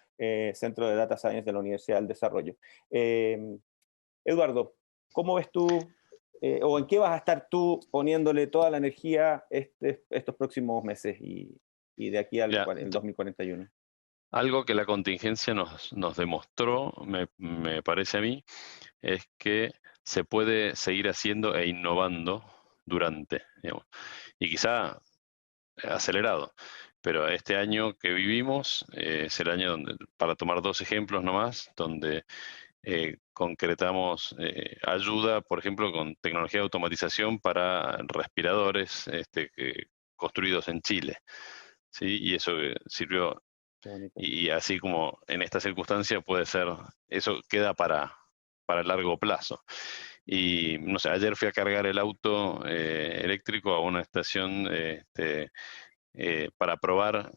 Centro de Data Science de la Universidad del Desarrollo? Eduardo, ¿cómo ves tú o en qué vas a estar tú poniéndole toda la energía estos próximos meses y de aquí al 2041? Algo que la contingencia nos demostró, me parece a mí, es que se puede seguir haciendo e innovando durante, digamos, y quizá acelerado. Pero este año que vivimos es el año donde, para tomar 2 ejemplos nomás, donde concretamos ayuda, por ejemplo, con tecnología de automatización para respiradores construidos en Chile, ¿sí? Y eso sirvió, y así como en esta circunstancia puede ser, eso queda para largo plazo. Y no sé, ayer fui a cargar el auto eléctrico a una estación para probar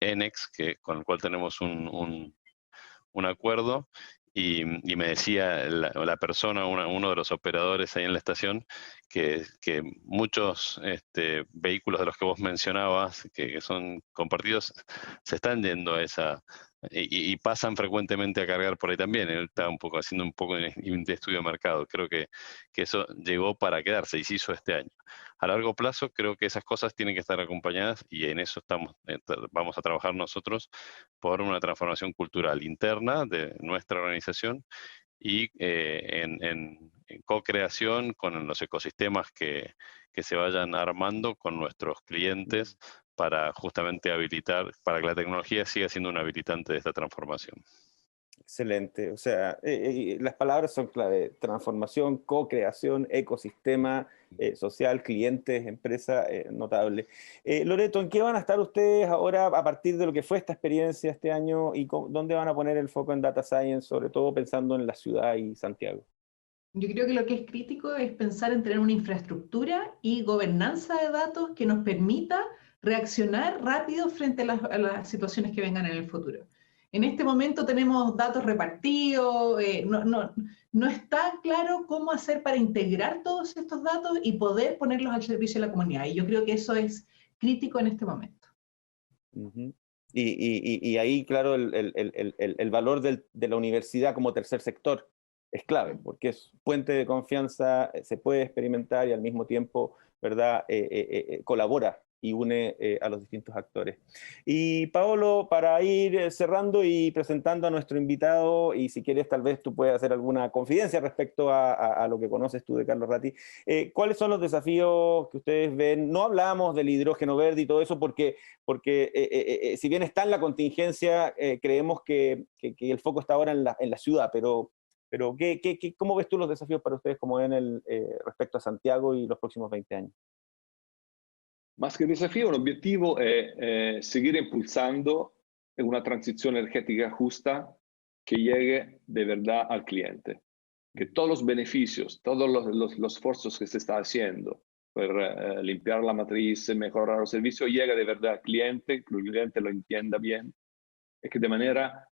Enex, con el cual tenemos un acuerdo, y me decía la persona, uno de los operadores ahí en la estación, que muchos vehículos de los que vos mencionabas, que son compartidos, se están yendo a esa, y pasan frecuentemente a cargar por ahí también. Él está haciendo un poco de estudio de mercado. Creo que eso llegó para quedarse y se hizo este año. A largo plazo creo que esas cosas tienen que estar acompañadas, y en eso vamos a trabajar nosotros por una transformación cultural interna de nuestra organización y en co-creación con los ecosistemas que que se vayan armando con nuestros clientes para justamente habilitar, para que la tecnología siga siendo un habilitante de esta transformación. Excelente. O sea, las palabras son clave. Transformación, co-creación, ecosistema social, clientes, empresa, notable. Loreto, ¿en qué van a estar ustedes ahora a partir de lo que fue esta experiencia este año y dónde van a poner el foco en Data Science, sobre todo pensando en la ciudad y Santiago? Yo creo que lo que es crítico es pensar en tener una infraestructura y gobernanza de datos que nos permita reaccionar rápido frente a las situaciones que vengan en el futuro. En este momento tenemos datos repartidos, no está claro cómo hacer para integrar todos estos datos y poder ponerlos al servicio de la comunidad. Y yo creo que eso es crítico en este momento. Uh-huh. Y ahí, claro, el valor de la universidad como tercer sector es clave, porque es puente de confianza, se puede experimentar y al mismo tiempo, ¿verdad? Colabora y une a los distintos actores. Y Paolo, para ir cerrando y presentando a nuestro invitado, y si quieres tal vez tú puedes hacer alguna confidencia respecto a lo que conoces tú de Carlo Ratti, ¿cuáles son los desafíos que ustedes ven? No hablamos del hidrógeno verde y todo eso porque si bien está en la contingencia, creemos que el foco está ahora en la ciudad, pero ¿cómo ves tú los desafíos para ustedes como ven respecto a Santiago y los próximos 20 años? Más que desafío, un objetivo es seguir impulsando una transición energética justa que llegue de verdad al cliente. Que todos los beneficios, todos los esfuerzos que se está haciendo para limpiar la matriz, mejorar los servicios, llegue de verdad al cliente, que el cliente lo entienda bien y que de manera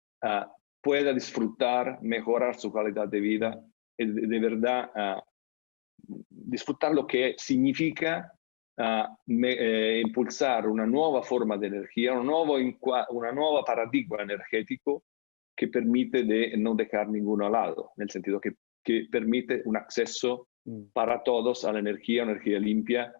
pueda disfrutar, mejorar su calidad de vida y de verdad disfrutar lo que significa impulsar una nuova forma di energia, una nuova paradigma energético que permite de no dejar ninguno al lado, nel sentido que permite un acceso para todos a la energía, una energía limpia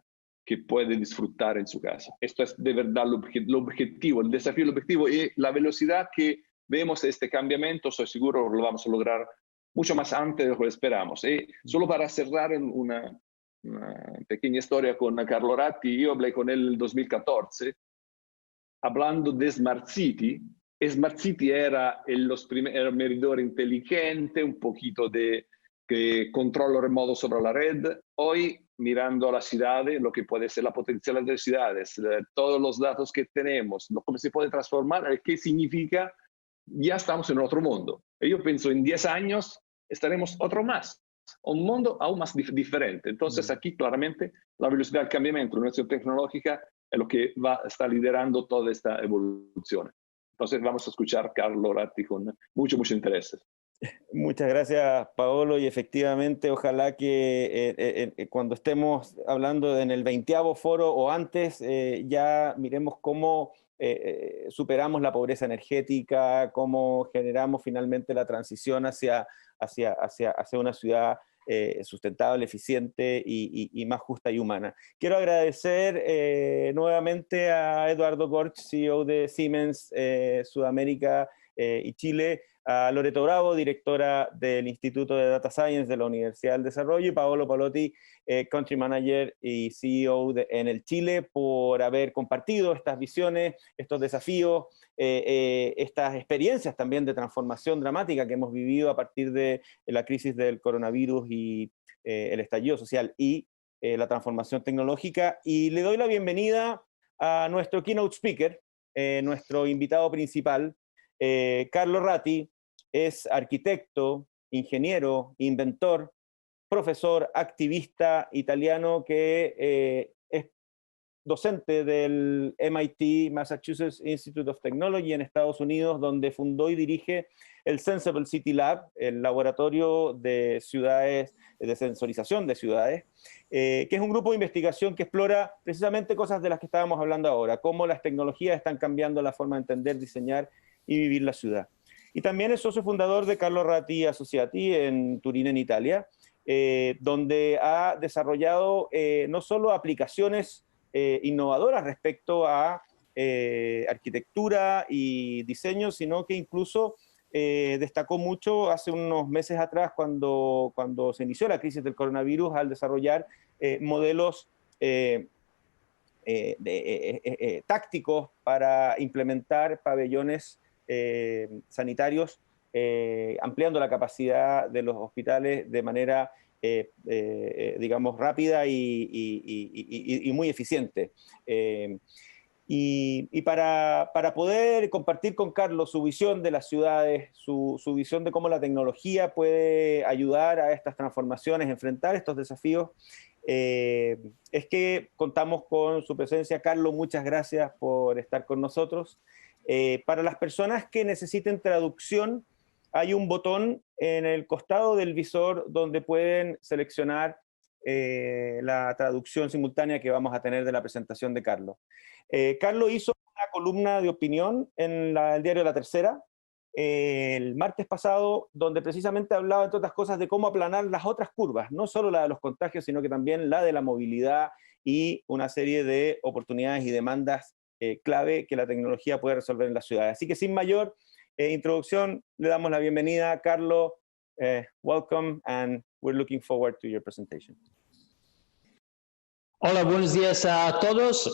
que puede disfrutar en su casa. Esto es de verdad el objetivo, el desafío, el objetivo y la velocidad que vemos este cambiamiento, soy seguro lo vamos a lograr mucho más antes de lo que esperamos. Y solo para cerrar una pequeña historia con Carlo Ratti, yo hablé con él en el 2014, hablando de Smart City. Smart City era el medidor inteligente, un poquito de controllo remoto sobre la red. Hoy, mirando a las ciudades, lo que puede ser la potencialidad de las ciudades, todos los datos que tenemos, cómo se puede transformar, qué significa, ya estamos en otro mundo. Y yo pienso, en 10 años estaremos otro más, un mundo aún más diferente. Entonces, aquí claramente la velocidad del cambiamiento, la innovación tecnológica es lo que está liderando toda esta evolución. Entonces, vamos a escuchar a Carlo Ratti con mucho interés. Muchas gracias, Paolo, y efectivamente, ojalá que cuando estemos hablando en el 20º foro o antes, ya miremos cómo superamos la pobreza energética, cómo generamos finalmente la transición hacia una ciudad sustentable, eficiente y más justa y humana. Quiero agradecer nuevamente a Eduardo Korch, CEO de Siemens Sudamérica y Chile, a Loreto Bravo, directora del Instituto de Data Science de la Universidad del Desarrollo, y Paolo Palotti, Country Manager y CEO de Enel Chile, por haber compartido estas visiones, estos desafíos, estas experiencias también de transformación dramática que hemos vivido a partir de la crisis del coronavirus y el estallido social y la transformación tecnológica. Y le doy la bienvenida a nuestro keynote speaker, nuestro invitado principal, Carlo Ratti. Es arquitecto, ingeniero, inventor, profesor, activista italiano que es docente del MIT, Massachusetts Institute of Technology en Estados Unidos, donde fundó y dirige el Sensible City Lab, el laboratorio de ciudades, de sensorización de ciudades, que es un grupo de investigación que explora precisamente cosas de las que estábamos hablando ahora, cómo las tecnologías están cambiando la forma de entender, diseñar y vivir la ciudad. Y también es socio fundador de Carlo Ratti Associati en Turín, en Italia, donde ha desarrollado no solo aplicaciones innovadoras respecto a arquitectura y diseño, sino que incluso destacó mucho hace unos meses atrás cuando se inició la crisis del coronavirus al desarrollar modelos tácticos para implementar pabellones sanitarios, ampliando la capacidad de los hospitales de manera, digamos, rápida y muy eficiente. Y para poder compartir con Carlos su visión de las ciudades, su visión de cómo la tecnología puede ayudar a estas transformaciones, enfrentar estos desafíos, es que contamos con su presencia. Carlos, muchas gracias por estar con nosotros. Para las personas que necesiten traducción, hay un botón en el costado del visor donde pueden seleccionar la traducción simultánea que vamos a tener de la presentación de Carlos. Carlos hizo una columna de opinión en el diario La Tercera el martes pasado, donde precisamente hablaba, entre otras cosas, de cómo aplanar las otras curvas, no solo la de los contagios, sino que también la de la movilidad y una serie de oportunidades y demandas clave que la tecnología puede resolver en las ciudades. Así que sin mayor introducción, le damos la bienvenida a Carlos. Welcome, and we're looking forward to your presentation. Hola, buenos días a todos.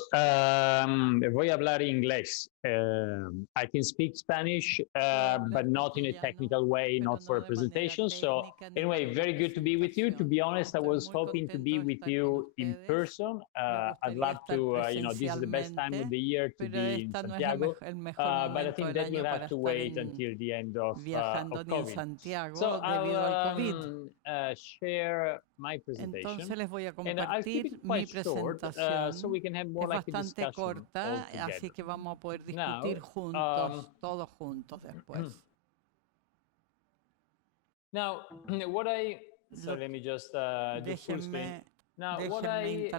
Voy a hablar inglés. I can speak Spanish, but not in a technical way, not for a presentation. So anyway, very good to be with you. To be honest, I was hoping to be with you in person. I'd love to, this is the best time of the year to be in Santiago, but I think that will have to wait until the end of COVID. So I'll share my presentation. Entonces les voy a And I'll keep compartir it mi quite short, presentación. so we can have more Es like a bastante discussion corta, all así together. que vamos a poder discutir Now, juntos, todos juntos después. Now, so let me just do full screen. Now, what I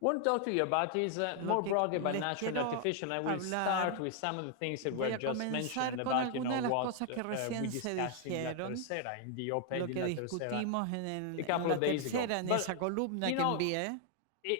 want to talk to you about is more broadly about natural and artificial. I will start with some of the things that were just mentioned about, what we discussed in La Tercera, in the op-ed Lo in que La Tercera discutimos a couple en of La days ago. Tercera, en But, esa columna que envié.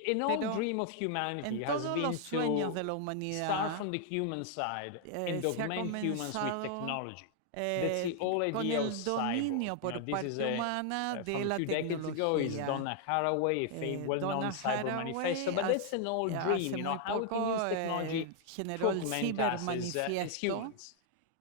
An old dream of humanity En has todos been los sueños de to la start humanidad from the human side and se ha augment humans with technology. That's the whole con idea of el dominio cyborg. por This parte is humana de from la a few decades ago is tecnología. Donna Haraway, a well-known Donna cyber manifesto, but Haraway that's an old hace dream, muy how we can poco use technology to generó el augment us as cibermanifiesto. humans.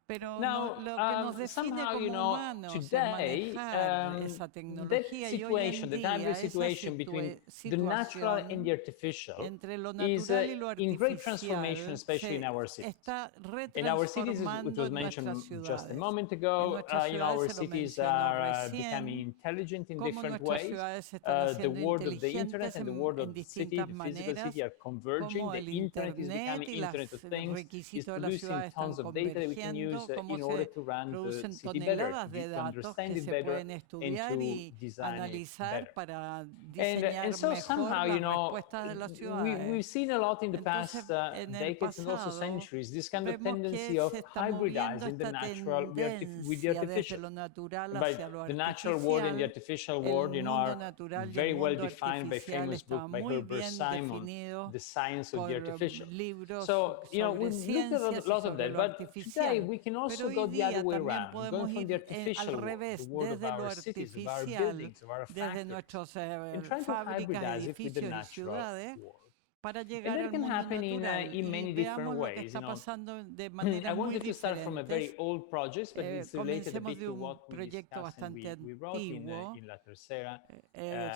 Pero Now, lo que nos define somehow, como humanos es today, manejar esa that tecnología, y hoy en situation, the día hybrid esa situation between the natural and the artificial entre lo is natural y lo in great transformation, especially in our cities. Está In our cities, which retransformando was en mentioned nuestras just a ciudades. moment ago, our se lo cities mencionó are recién, becoming intelligent in cómo different nuestras ways. ciudades se están The haciendo world of the internet inteligentes and the world en of the city, distintas the physical maneras, city are converging. como The el internet is becoming y los Internet of Things, is requisitos de las producing ciudades están tons of data that we can use convergiendo, cómo in order se to run the producen city better, toneladas de to datos understand que it se better, pueden and estudiar to y design it analizar better. para diseñar And so mejor somehow, las respuestas de las ciudades. we've seen a lot in the Entonces, past en el decades and also pasado, centuries, this kind of vemos tendency que of se está moviendo hybridizing the esta natural with the tendencia desde artificial. lo natural By hacia lo the natural world and the artificial. artificial El world, mundo are natural y el very well mundo defined by artificial famous está book by muy Herbert bien Simon, definido The Science of por the Artificial. libros So, sobre we've looked ciencias at a y lot of sobre that, lo but today artificial. we can Pero also hoy go the other día way también around, podemos going from the ir artificial al world, revés, the world of desde lo our cities, of our artificial, buildings, of our desde factories, nuestras and trying to fábricas, hybridize it with the edificios y natural ciudades, world. para And llegar that al can mundo happen natural. in many Y different veamos lo que ways. está pasando de I maneras muy wanted to start from a very diferentes. old project, but it's related a Comencemos bit de to un what we proyecto discussed and bastante we wrote antiguo, in La Tercera,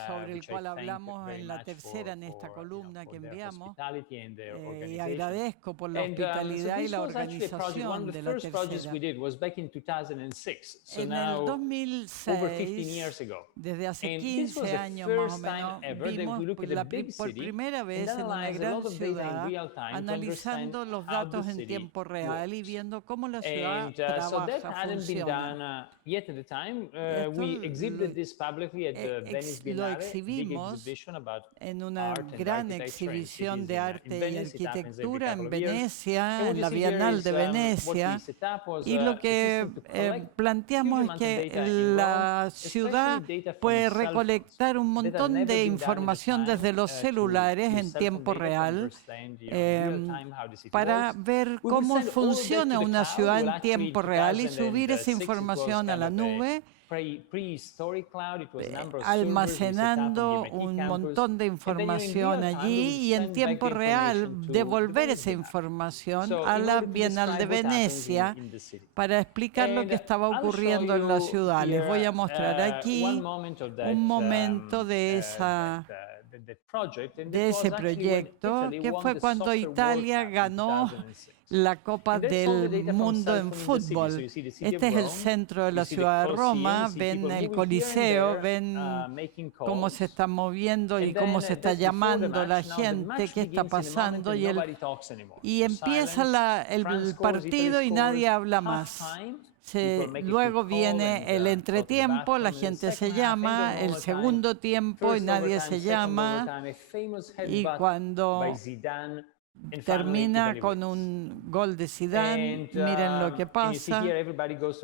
sobre el which I cual thank hablamos very en La much Tercera, en esta for, columna for que their enviamos. hospitality and their Y organization. agradezco por la So hospitalidad y this la was actually a project, one organización of the de La first projects Tercera. we did was back in 2006. So En now, el over 15 years 2006, ago. desde hace And this was 15 the años más o first time menos, ever that vimos we look at a big por city primera and vez en una analyze a gran lot of data in ciudad, real time to understand analizando los how datos the en city tiempo real y works. viendo cómo la ciudad And so that trabaja, hadn't been funciona. done yet at the time. Esto We exhibited this publicly at the Venice lo Biennale, big exhibimos exhibition about en una art and gran architecture in exhibición cities de in arte y Venice. It happens every arquitectura couple en of years. Venecia, And what en you la see here Bienal is de what we Venecia. set up was Y lo a que system to collect planteamos es huge amounts of que data in la Rome, ciudad especially data from puede cell phones recolectar un that had montón never de been done at the información time, desde los to celulares use en cell phone tiempo data to real understand, in real time how the city para works. ver We will cómo send all of that funciona to the una cloud. ciudad Well, en actually, tiempo real y subir esa 2006 it was información a kind la of nube. almacenando un montón de información allí y en tiempo real devolver esa información a la Bienal de Venecia para explicar lo que estaba ocurriendo en la ciudad. Les voy a mostrar aquí un momento de ese proyecto, que fue cuando Italia ganó la Copa del Mundo en fútbol. Este es el centro de la ciudad de Roma, ven el Coliseo, ven cómo se está moviendo y cómo se está llamando la gente, qué está pasando, y empieza el partido y nadie habla más. Luego viene el entretiempo, la gente se llama, el segundo tiempo y nadie se llama, y cuando termina con un gol de Zidane, miren lo que pasa,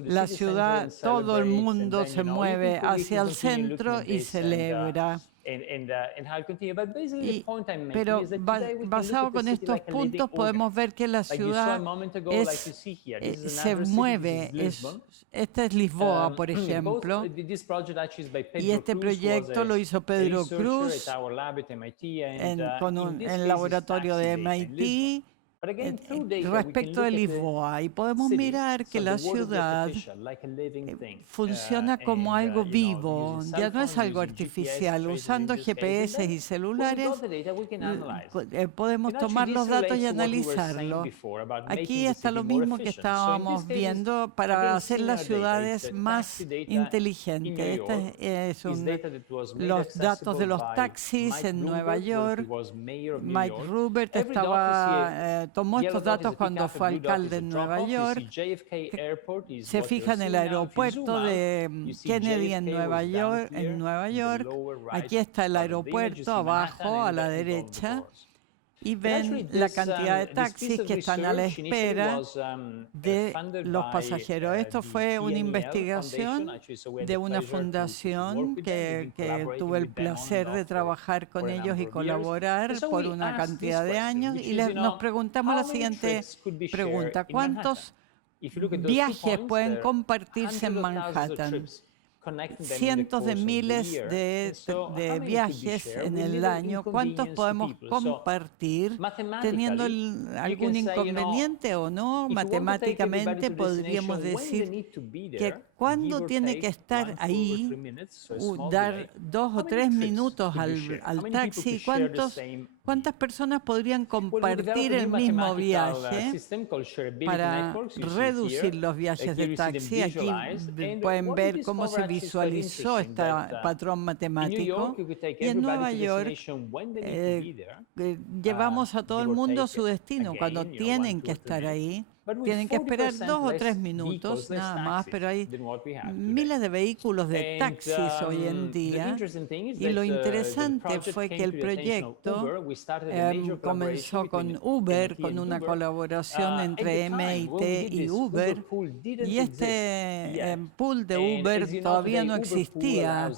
la ciudad, todo el mundo se mueve hacia el centro y celebra. Pero basado con estos puntos podemos ver que la ciudad se mueve. Esta es Lisboa, por ejemplo, y este proyecto lo hizo Pedro Cruz con el laboratorio de MIT respecto de Lisboa, y podemos mirar que la ciudad funciona como algo vivo, ya no es algo artificial. Usando GPS y celulares podemos tomar los datos y analizarlos. Aquí está lo mismo que estábamos viendo para hacer las ciudades más inteligentes. Los datos de los taxis en Nueva York. Mike Rupert tomó estos datos cuando fue alcalde en Nueva York. Se fija en el aeropuerto de Kennedy en Nueva York. Aquí está el aeropuerto abajo a la derecha. Y ven la cantidad de taxis que están a la espera de los pasajeros. Esto fue una investigación de una fundación que tuve el placer de trabajar con ellos y colaborar por una cantidad de años. Y nos preguntamos la siguiente pregunta: ¿cuántos viajes pueden compartirse en Manhattan? Cientos de miles de viajes en el año. ¿Cuántos podemos compartir teniendo algún inconveniente o no? Matemáticamente podríamos decir que cuando tiene que estar ahí, dar 2 o 3 minutos al taxi, ¿cuántas personas podrían compartir el mismo viaje para reducir los viajes de taxi? Aquí pueden ver cómo se visualizó este patrón matemático. Y en Nueva York llevamos a todo el mundo a su destino cuando tienen que estar ahí. Tienen que esperar 2 o 3 minutos, nada más, pero hay miles de vehículos de taxis hoy en día. Y lo interesante fue que el proyecto comenzó con Uber, con una colaboración entre MIT y Uber. Y este pool de Uber todavía no existía.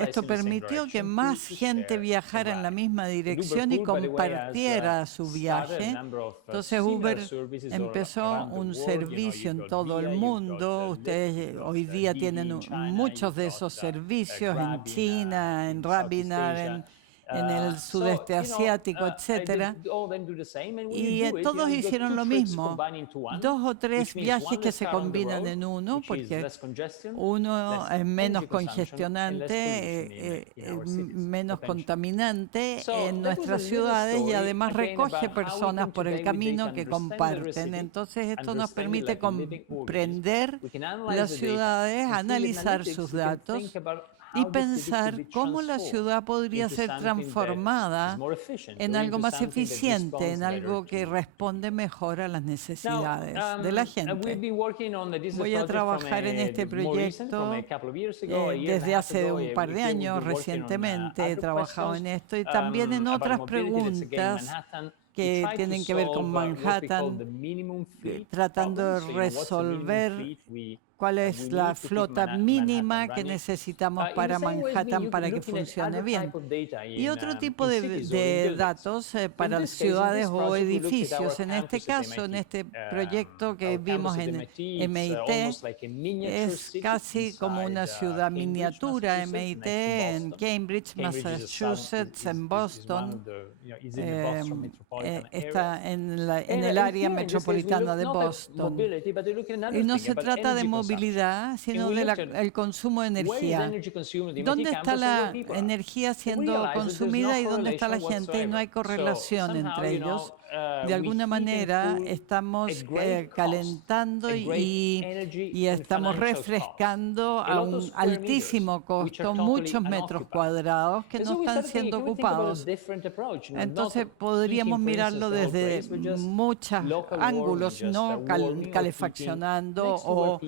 Esto permitió que más gente viajara en la misma dirección y compartiera su viaje. Entonces Uber empezó un servicio en todo el mundo. Ustedes hoy día tienen muchos de esos servicios en China, en Rabinar, en el sudeste asiático, etcétera. Y todos hicieron lo mismo. 2 o 3 viajes que se combinan en uno, porque uno es menos congestionante, menos contaminante en nuestras ciudades y además recoge personas por el camino que comparten. Entonces esto nos permite comprender las ciudades, analizar sus datos y pensar cómo la ciudad podría ser transformada en algo más eficiente, en algo que responde mejor a las necesidades de la gente. Voy a trabajar en este proyecto desde hace un par de años. Recientemente he trabajado en esto y también en otras preguntas que tienen que ver con Manhattan, tratando de resolver cuál es la flota mínima que necesitamos para Manhattan para que funcione bien. Y otro tipo de datos para ciudades o edificios. En este caso, en este proyecto que vimos en MIT, es casi como una ciudad miniatura. MIT en Cambridge, Massachusetts, en Boston, está en el área metropolitana de Boston. Y no se trata de movilidad, sino del consumo de energía. ¿Dónde está la energía siendo consumida y dónde está la gente? Y no hay correlación entre ellos. De alguna manera estamos calentando y estamos refrescando a un altísimo costo muchos metros cuadrados que no están siendo ocupados. Entonces podríamos mirarlo desde muchos ángulos, no calefaccionando o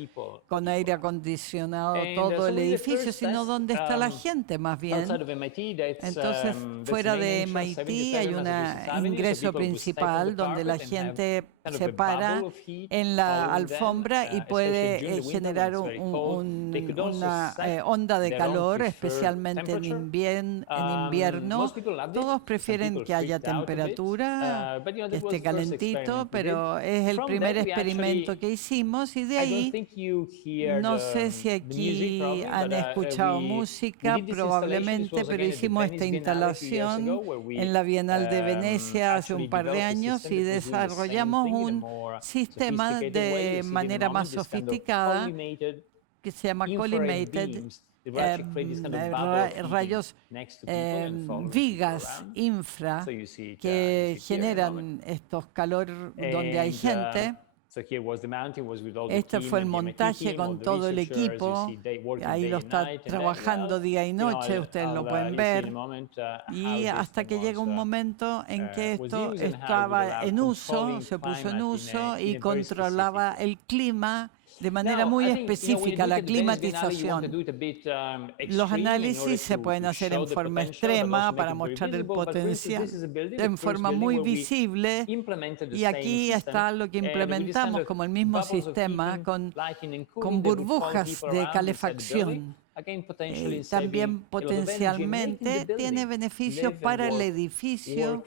con aire acondicionado todo el edificio, sino dónde está la gente más bien. Entonces, fuera de MIT hay un ingreso principal donde la gente se para en la alfombra y puede generar una onda de calor, especialmente en invierno. Todos prefieren que haya temperatura, que esté calentito, pero es el primer experimento que hicimos y de ahí, no sé si aquí han escuchado música, probablemente, pero hicimos esta instalación en la Bienal de Venecia hace un par de años y desarrollamos un sistema de manera más sofisticada que se llama Collimated, rayos, vigas infra que generan estos calor donde hay gente. Este fue el montaje con todo el equipo. Ahí lo está trabajando día y noche, ustedes lo pueden ver. Y hasta que llega un momento en que esto estaba en uso, se puso en uso y controlaba el clima de manera muy específica, la climatización. Los análisis se pueden hacer en forma extrema para mostrar el potencial en forma muy visible y aquí está lo que implementamos como el mismo sistema con burbujas de calefacción. También potencialmente tiene beneficios para el edificio,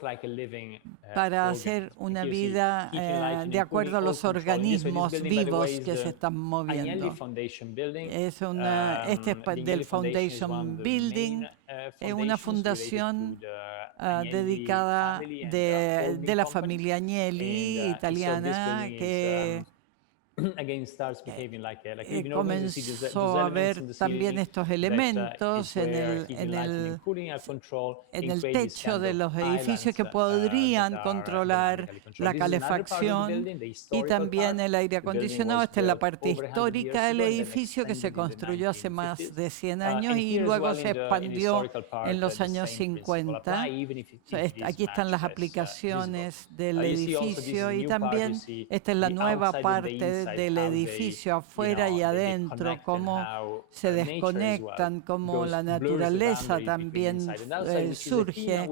para hacer una vida de acuerdo a los organismos vivos que se están moviendo. Este es del Foundation Building, es una fundación dedicada de la familia Agnelli, italiana, que comenzó a ver también estos elementos en el techo de los edificios que podrían controlar la calefacción y también el aire acondicionado. Esta es la parte histórica del edificio que se construyó hace más de 100 años y luego se expandió en los años 50. Aquí están las aplicaciones del edificio y también esta es la nueva parte del edificio afuera y adentro, cómo se desconectan, cómo la naturaleza también surge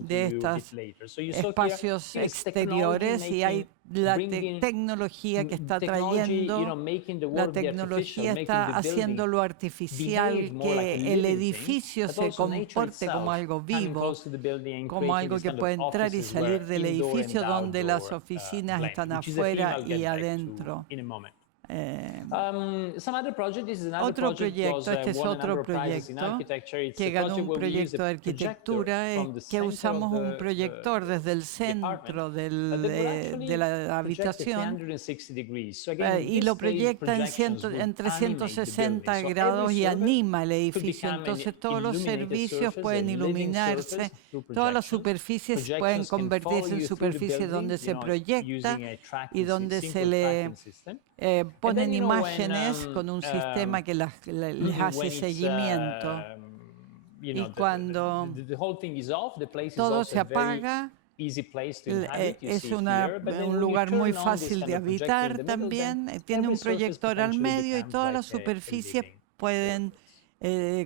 de estos espacios exteriores y hay la tecnología que está trayendo, la tecnología está haciendo lo artificial, que el edificio se comporte como algo vivo, como algo que puede entrar y salir del edificio donde las oficinas están afuera y adentro. Otro proyecto, este es otro proyecto que ganó un proyecto de arquitectura, que usamos un proyector desde el centro de la habitación y lo proyecta en 360 grados y anima el edificio. Entonces todos los servicios pueden iluminarse, todas las superficies pueden convertirse en superficies donde se proyecta y donde se le ponen imágenes con un sistema que les hace seguimiento. Y cuando todo se apaga, es un lugar muy fácil de habitar también. Tiene un proyector al medio y todas las superficies pueden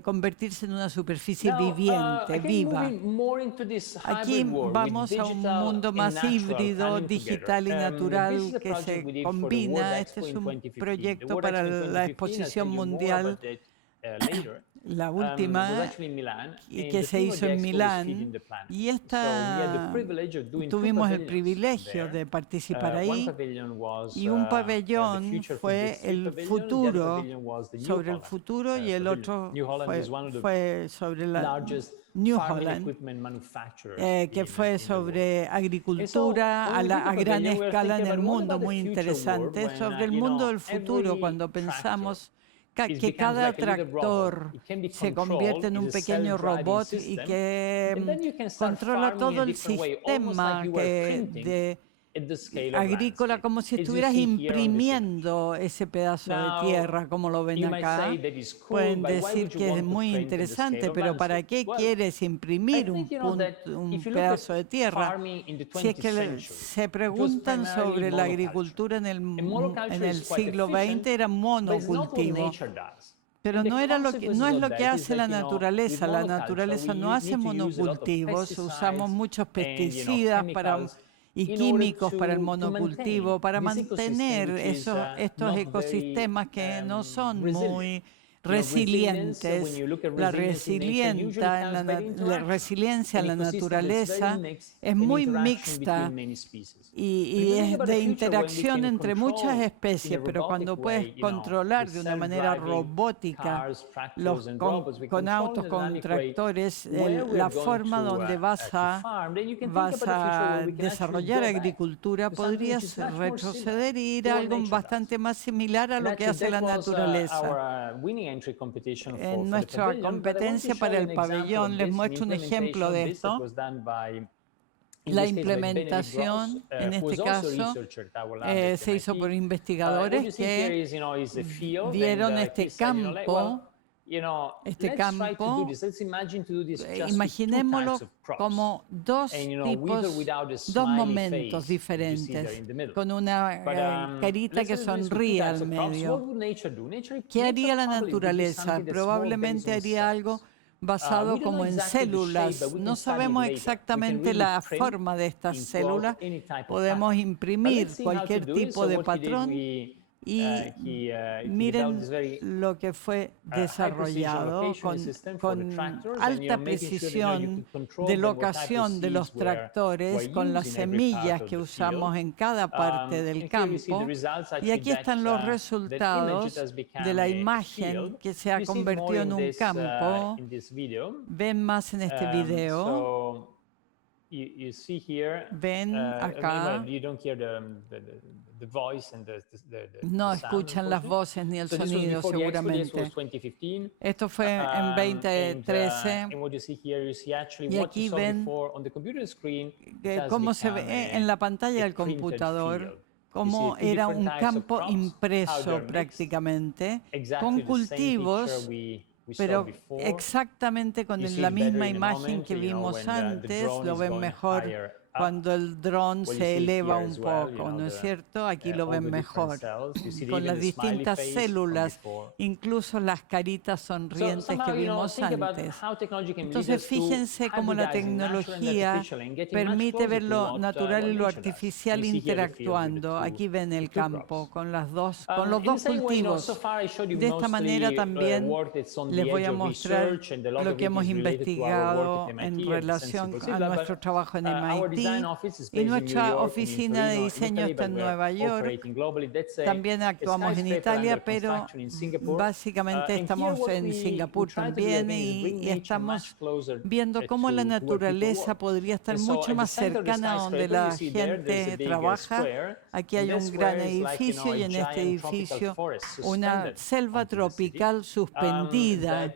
convertirse en una superficie viviente, viva. Aquí vamos a un mundo más híbrido, digital y natural que se combina. Este es un proyecto para la exposición mundial, la última, y que se hizo en Milán, y tuvimos el privilegio de participar ahí, y un pabellón fue el futuro, sobre el futuro, y el otro fue sobre la New Holland, que fue sobre agricultura a gran escala en el mundo, muy interesante, sobre el mundo del futuro, cuando pensamos que cada tractor se convierte en un pequeño robot y que controla todo el sistema agrícola, como si estuvieras imprimiendo ese pedazo de tierra, como lo ven acá. Pueden decir que es muy interesante, pero ¿para qué quieres imprimir un pedazo de tierra? Si es que se preguntan sobre la agricultura en el siglo XX, era monocultivo. Pero no es lo que hace la naturaleza. La naturaleza no hace monocultivos. Usamos muchos pesticidas y químicos para el monocultivo, para mantener estos ecosistemas que no son muy resilientes. La resiliencia en la naturaleza es muy mixta y es de interacción entre muchas especies, pero cuando puedes controlar de una manera robótica con autos, con tractores, la forma donde vas a desarrollar agricultura, podrías retroceder y ir a algo bastante más similar a lo que hace la naturaleza. En nuestra competencia para el pabellón, les muestro un ejemplo de esto. La implementación, en este caso, se hizo por investigadores que vieron este campo. Imaginémoslo como dos momentos diferentes, con una carita que sonríe al medio. ¿Qué haría la naturaleza? Probablemente haría algo basado como en células. No sabemos exactamente la forma de estas células. Podemos imprimir cualquier tipo de patrón. Y miren lo que fue desarrollado con alta precisión de locación de los tractores, con las semillas que usamos en cada parte del campo. Y aquí están los resultados de la imagen que se ha convertido en un campo. Ven más en este video. Ven acá. No escuchan las voces ni el sonido, seguramente. Esto fue en 2013. Y aquí ven cómo se ve en la pantalla del computador, cómo era un campo impreso prácticamente, con cultivos, pero exactamente con la misma imagen que vimos antes. Lo ven mejor cuando el dron se eleva un poco, ¿no es cierto? Aquí lo ven mejor, con las distintas células, incluso las caritas sonrientes que vimos antes. Entonces, fíjense cómo la tecnología permite ver lo natural y lo artificial interactuando. Aquí ven el campo con los dos cultivos. De esta manera también les voy a mostrar lo que hemos investigado en relación a nuestro trabajo en MIT. Y nuestra oficina de diseño está en Nueva York. También actuamos en Italia, pero básicamente estamos en Singapur también y estamos viendo cómo la naturaleza podría estar mucho más cercana a donde la gente trabaja. Aquí hay un gran edificio y en este edificio una selva tropical suspendida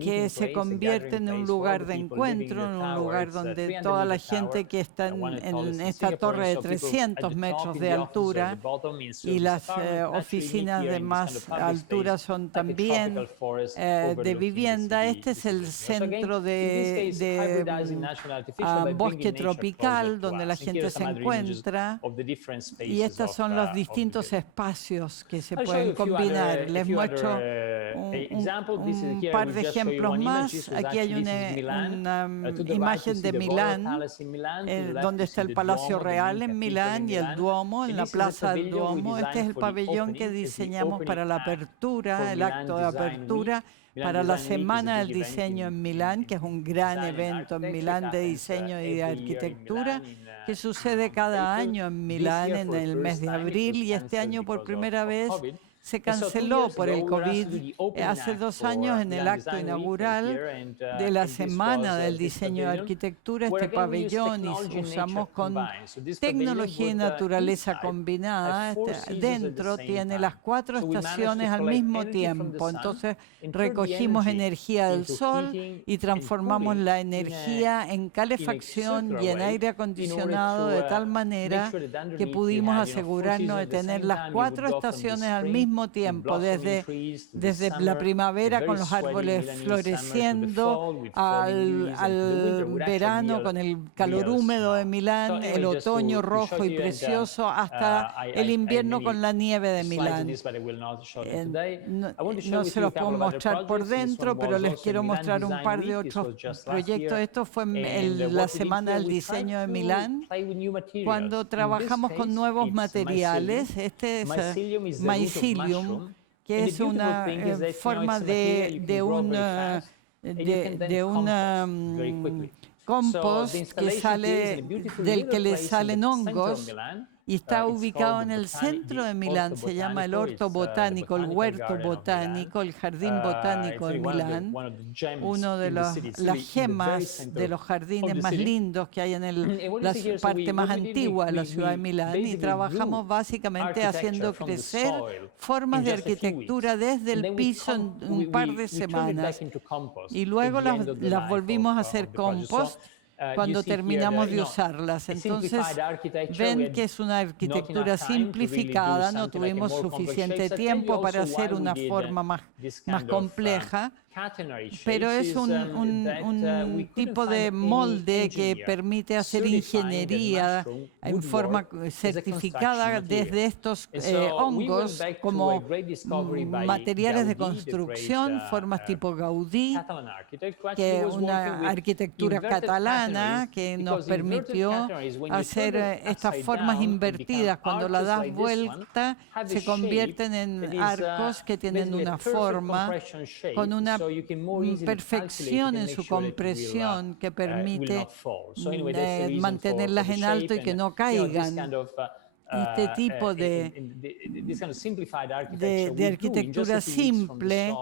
que se convierte en un lugar de encuentro, en un lugar donde toda la gente que está en esta torre de 300 metros de altura y las oficinas de más altura son también de vivienda. Este es el centro de bosque tropical donde la gente se encuentra y estos son los distintos espacios que se pueden combinar. Les muestro un par de ejemplos más. Aquí hay una imagen de Milán, donde está el Palacio Real en Milán y el Duomo, en la Plaza del Duomo. Este es el pabellón que diseñamos para la apertura, el acto de apertura, para la Semana del Diseño en Milán, que es un gran evento en Milán de diseño y de arquitectura, que sucede cada año en Milán en el mes de abril, y este año por primera vez se canceló por el COVID. Hace 2 años, en el acto inaugural de la Semana del Diseño y Arquitectura, este pabellón, y usamos con tecnología y naturaleza combinada. Dentro tiene las 4 estaciones al mismo tiempo. Entonces recogimos energía del sol y transformamos la energía en calefacción y en aire acondicionado, de tal manera que pudimos asegurarnos de tener las 4 estaciones al mismo tiempo, desde la primavera con los árboles floreciendo, al verano con el calor húmedo de Milán, el otoño rojo y precioso, hasta el invierno con la nieve de Milán. No se los puedo mostrar por dentro, pero les quiero mostrar un par de otros proyectos. Esto fue en la Semana del Diseño de Milán, cuando trabajamos con nuevos materiales. Este es mycelium, que es una forma de un compost que sale, del que le salen hongos, y está ubicado en el centro de Milán. Se llama el Orto Botánico, el Huerto Botánico, el Jardín Botánico de Milán, uno de las gemas de los jardines más lindos que hay en la parte más antigua de la ciudad de Milán, y trabajamos básicamente haciendo crecer formas de arquitectura desde el piso en un par de semanas, y luego las volvimos a hacer compost cuando terminamos de usarlas. Entonces ven que es una arquitectura simplificada. No tuvimos suficiente tiempo para hacer una forma más compleja, pero es un tipo de molde que permite hacer ingeniería en forma certificada desde estos hongos como materiales de construcción, formas tipo Gaudí, que es una arquitectura catalana que nos permitió hacer estas formas invertidas. Cuando la das vuelta, se convierten en arcos que tienen una forma con una perfección en su compresión que permite mantenerlas en alto y que no caigan. Este tipo de arquitectura simple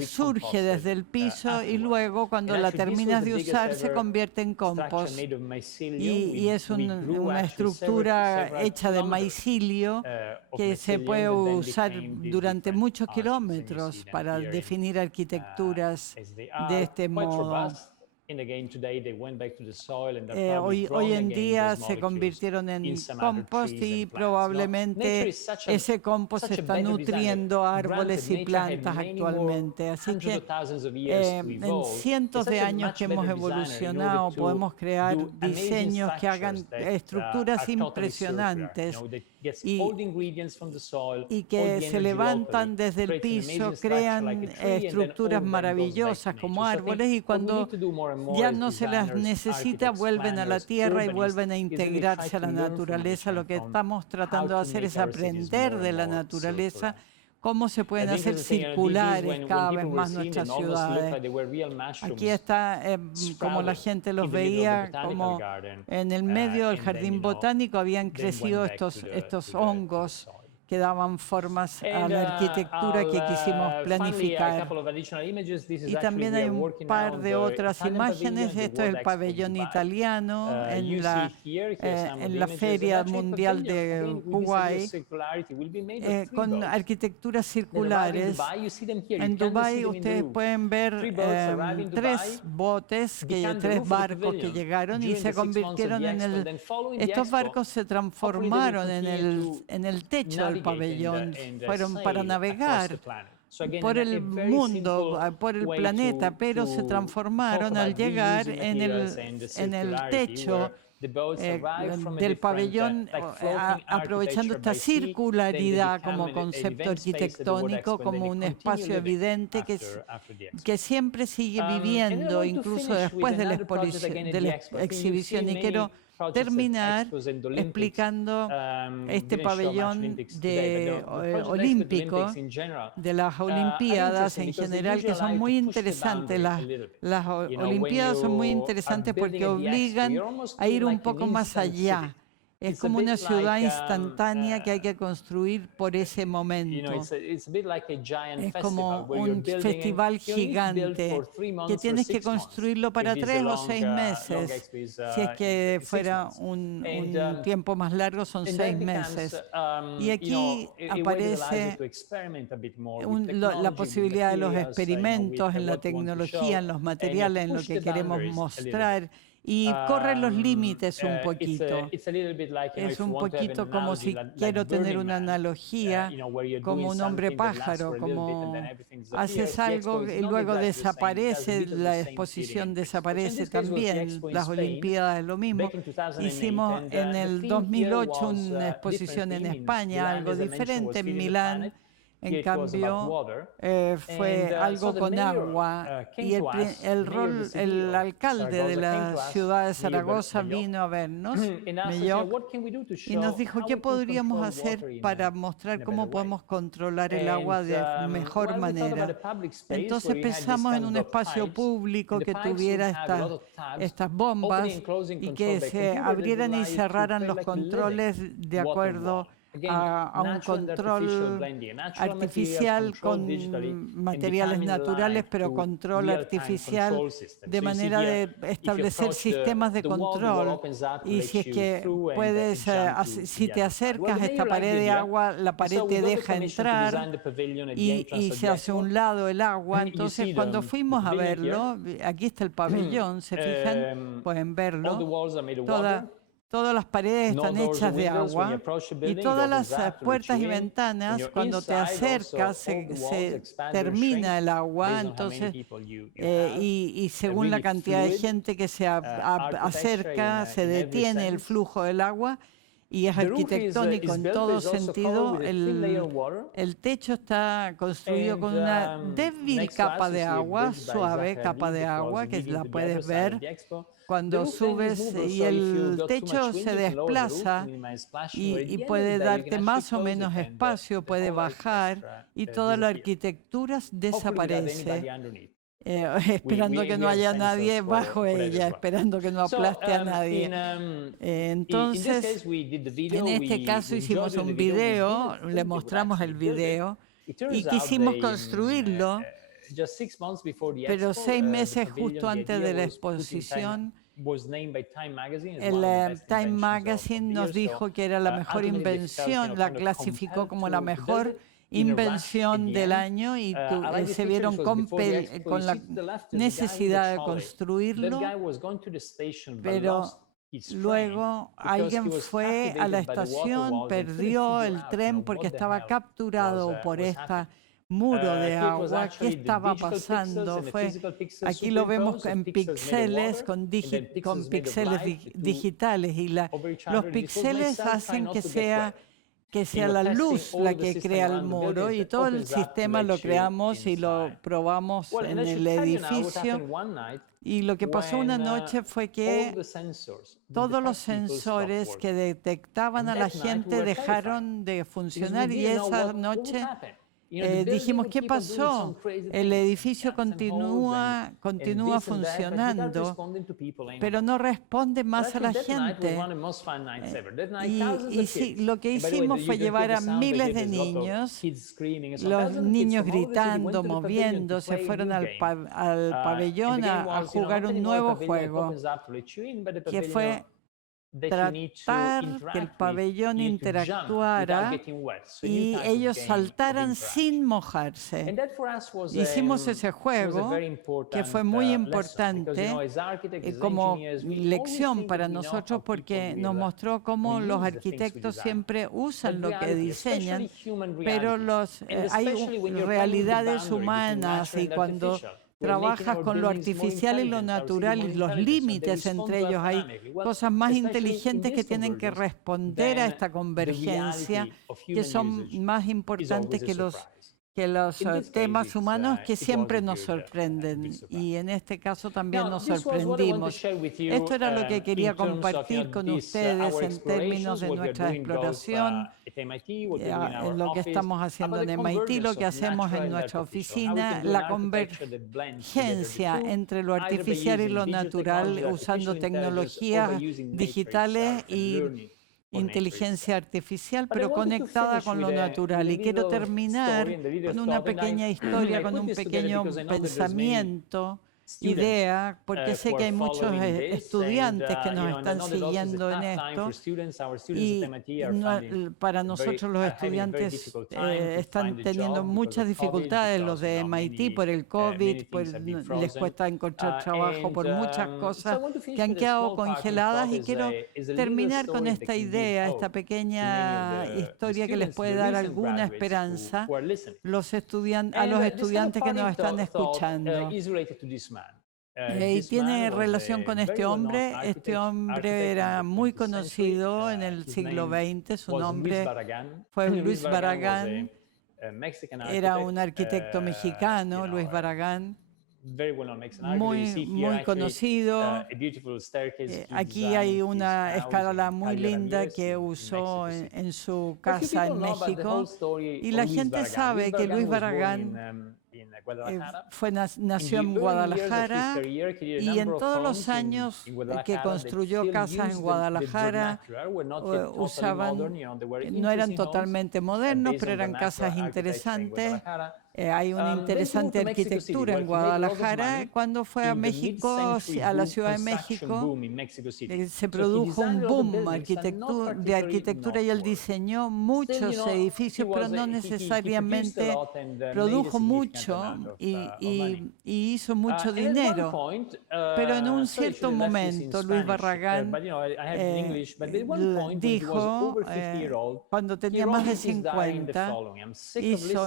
surge desde el piso, y luego cuando la terminas de usar se convierte en compost, y es una estructura hecha de mycelio que se puede usar durante muchos kilómetros para definir arquitecturas de este modo. Hoy en día se convirtieron en compost, y probablemente ese compost está nutriendo árboles y plantas actualmente. Así que en cientos de años que hemos evolucionado, podemos crear diseños que hagan estructuras impresionantes y que se levantan desde el piso, crean estructuras maravillosas como árboles, y cuando ya no se las necesita, vuelven a la tierra y vuelven a integrarse a la naturaleza. Lo que estamos tratando de hacer es aprender de la naturaleza cómo se pueden hacer circulares cada vez más nuestras ciudades. Aquí está como la gente los veía, como en el medio del jardín botánico habían crecido estos hongos que daban formas a la arquitectura que quisimos planificar. Y también hay un par de otras imágenes. Esto es el pabellón italiano en la Feria Mundial de Kuwait, con arquitecturas circulares. En Dubái ustedes pueden ver 3 botes, 3 barcos que llegaron y se convirtieron estos barcos se transformaron en el techo del pabellón, fueron para navegar por el mundo, por el planeta, pero se transformaron al llegar en el techo del pabellón, aprovechando esta circularidad como concepto arquitectónico, como un espacio evidente que siempre sigue viviendo, incluso después de la exhibición. Y quiero terminar explicando este pabellón olímpico, de las Olimpiadas en general, que son muy interesantes. Las Olimpiadas son muy interesantes porque obligan a ir un poco más allá. Es como una ciudad instantánea que hay que construir por ese momento. Es como un festival gigante que tienes que construirlo para 3 o 6 meses. Si es que fuera un tiempo más largo, son 6 meses. Y aquí aparece la posibilidad de los experimentos en la tecnología, en los materiales, en lo que queremos mostrar. Y corre los límites un poquito. Es un poquito como si quiero tener una analogía, como un hombre pájaro, como haces algo y luego desaparece, la exposición desaparece también. Las Olimpiadas es lo mismo. Hicimos en el 2008 una exposición en España, algo diferente en Milán. En cambio, fue algo con agua y el alcalde de la ciudad de Zaragoza vino a vernos, y nos dijo qué podríamos hacer para mostrar cómo podemos controlar el agua de mejor manera. Entonces pensamos en un espacio público que tuviera estas bombas y que se abrieran y cerraran los controles de acuerdo a un control artificial con materiales naturales, pero control artificial, de manera de establecer sistemas de control. Y si es que puedes, si te acercas a esta pared de agua, la pared te deja entrar y se hace a un lado el agua. Entonces, cuando fuimos a verlo, aquí está el pabellón, se fijan, pueden verlo. Todas las paredes están hechas de agua y todas las puertas y ventanas, cuando te acercas, se termina el agua. Entonces, y según la cantidad de gente que se acerca, se detiene el flujo del agua. Y es arquitectónico en todo sentido. El techo está construido con una débil capa de agua, suave capa de agua, que la puedes ver cuando subes, y el techo se desplaza y puede darte más o menos espacio, puede bajar, y toda la arquitectura desaparece. Esperando que no haya nadie bajo ella, esperando que no aplaste a nadie. Entonces, en este caso hicimos un video, le mostramos el video y quisimos construirlo, pero 6 meses justo antes de la exposición, el Time Magazine nos dijo que era la mejor invención, la clasificó como la mejor invención del año, y se vieron con la necesidad de construirlo, pero luego alguien fue a la estación, perdió el tren porque estaba capturado por este muro de agua. ¿Qué estaba pasando? Aquí lo vemos en píxeles, con píxeles digitales, y los píxeles hacen que sea la luz la que crea el muro, y todo el sistema lo creamos y lo probamos en el edificio. Y lo que pasó una noche fue que todos los sensores que detectaban a la gente dejaron de funcionar, y esa noche dijimos, ¿qué pasó? El edificio continúa funcionando, pero no responde más a la gente. Y sí, lo que hicimos fue llevar a miles de niños, los niños gritando, moviéndose, fueron al pabellón a jugar un nuevo juego, que fue tratar que el pabellón interactuara y ellos saltaran sin mojarse. Hicimos ese juego, que fue muy importante como lección para nosotros, porque nos mostró cómo los arquitectos siempre usan lo que diseñan, pero hay realidades humanas, y cuando trabajas con lo artificial y lo natural y los límites entre ellos. Hay cosas más inteligentes que tienen que responder a esta convergencia, que son más importantes que los temas humanos que siempre nos sorprenden, y en este caso también nos sorprendimos. Esto era lo que quería compartir con ustedes en términos de nuestra exploración, en lo que estamos haciendo en MIT, lo que hacemos en nuestra oficina, la convergencia entre lo artificial y lo natural usando tecnologías digitales y inteligencia artificial, pero conectada con lo natural. Y quiero terminar con una pequeña historia, con un pequeño pensamiento, idea, porque sé que hay muchos estudiantes que nos están siguiendo en esto, y para nosotros los estudiantes están teniendo muchas dificultades, los de MIT por el COVID, les cuesta encontrar trabajo por muchas cosas que han quedado congeladas, y quiero terminar con esta idea, esta pequeña historia que les puede dar alguna esperanza a los estudiantes que nos están escuchando. Y tiene relación con este hombre. Este hombre era muy conocido en el siglo XX. Su nombre fue Luis Barragán. Era un arquitecto mexicano, Luis Barragán, muy conocido. Aquí hay una escala muy linda que usó en su casa en México, y la gente sabe que Luis Barragán nació en Guadalajara, y en todos los años que construyó casas en Guadalajara no eran totalmente modernos, pero eran casas interesantes. Hay una interesante arquitectura en Guadalajara. Cuando fue a México, a la Ciudad de México, se produjo un boom de arquitectura, y él diseñó muchos edificios, pero no necesariamente produjo mucho y hizo mucho dinero. Pero en un cierto momento, Luis Barragán dijo, cuando tenía más de 50,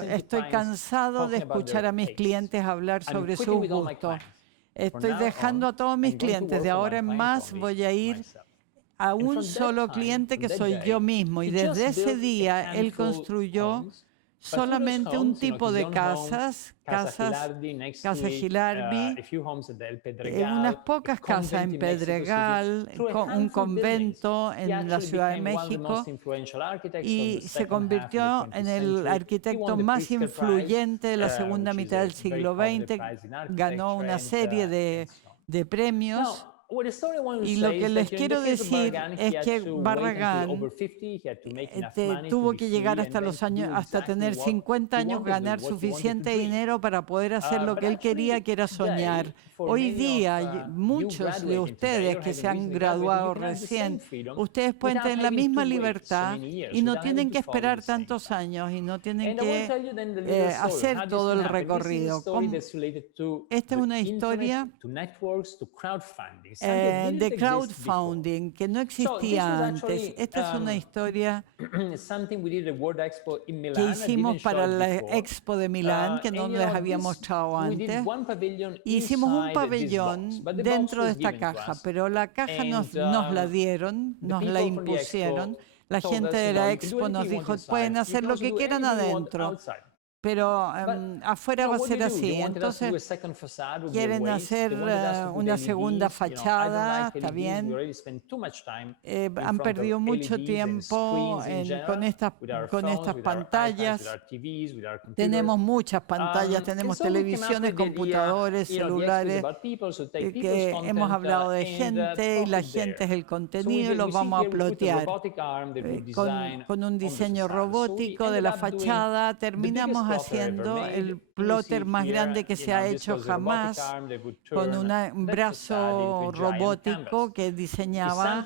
estoy cansado de escuchar a mis clientes hablar sobre sus gustos. Estoy dejando a todos mis clientes. De ahora en más voy a ir a un solo cliente, que soy yo mismo. Y desde ese día él construyó solamente un tipo de casas, Casa Gilardi, unas pocas casas en Pedregal, un convento en la Ciudad de México, y se convirtió en el arquitecto más influyente de la segunda mitad del siglo XX. Ganó una serie de premios. Y lo que les quiero decir es que Barragán tuvo que llegar hasta tener 50 años, ganar suficiente dinero para poder hacer lo que él quería, que era soñar. Hoy día, muchos de ustedes que se han graduado recién, ustedes pueden tener la misma libertad y no tienen que esperar tantos años, y no tienen que hacer todo el recorrido. Esta es una historia de crowdfunding que no existía antes. Esta es una historia que hicimos para la Expo de Milán, que no les había mostrado antes. Hicimos un pabellón dentro de esta caja, pero la caja nos la dieron, nos la impusieron. La gente de la Expo nos dijo, pueden hacer lo que quieran adentro, pero afuera va a ser así. Entonces quieren hacer una segunda fachada, está bien. Han perdido mucho tiempo con estas pantallas. Tenemos muchas pantallas, tenemos televisiones, computadores, celulares, que hemos hablado de gente, y la gente es el contenido, y los vamos a plotear. Con un diseño robótico de la fachada, terminamos haciendo el plotter más grande que se ha hecho jamás, con un brazo robótico que diseñaba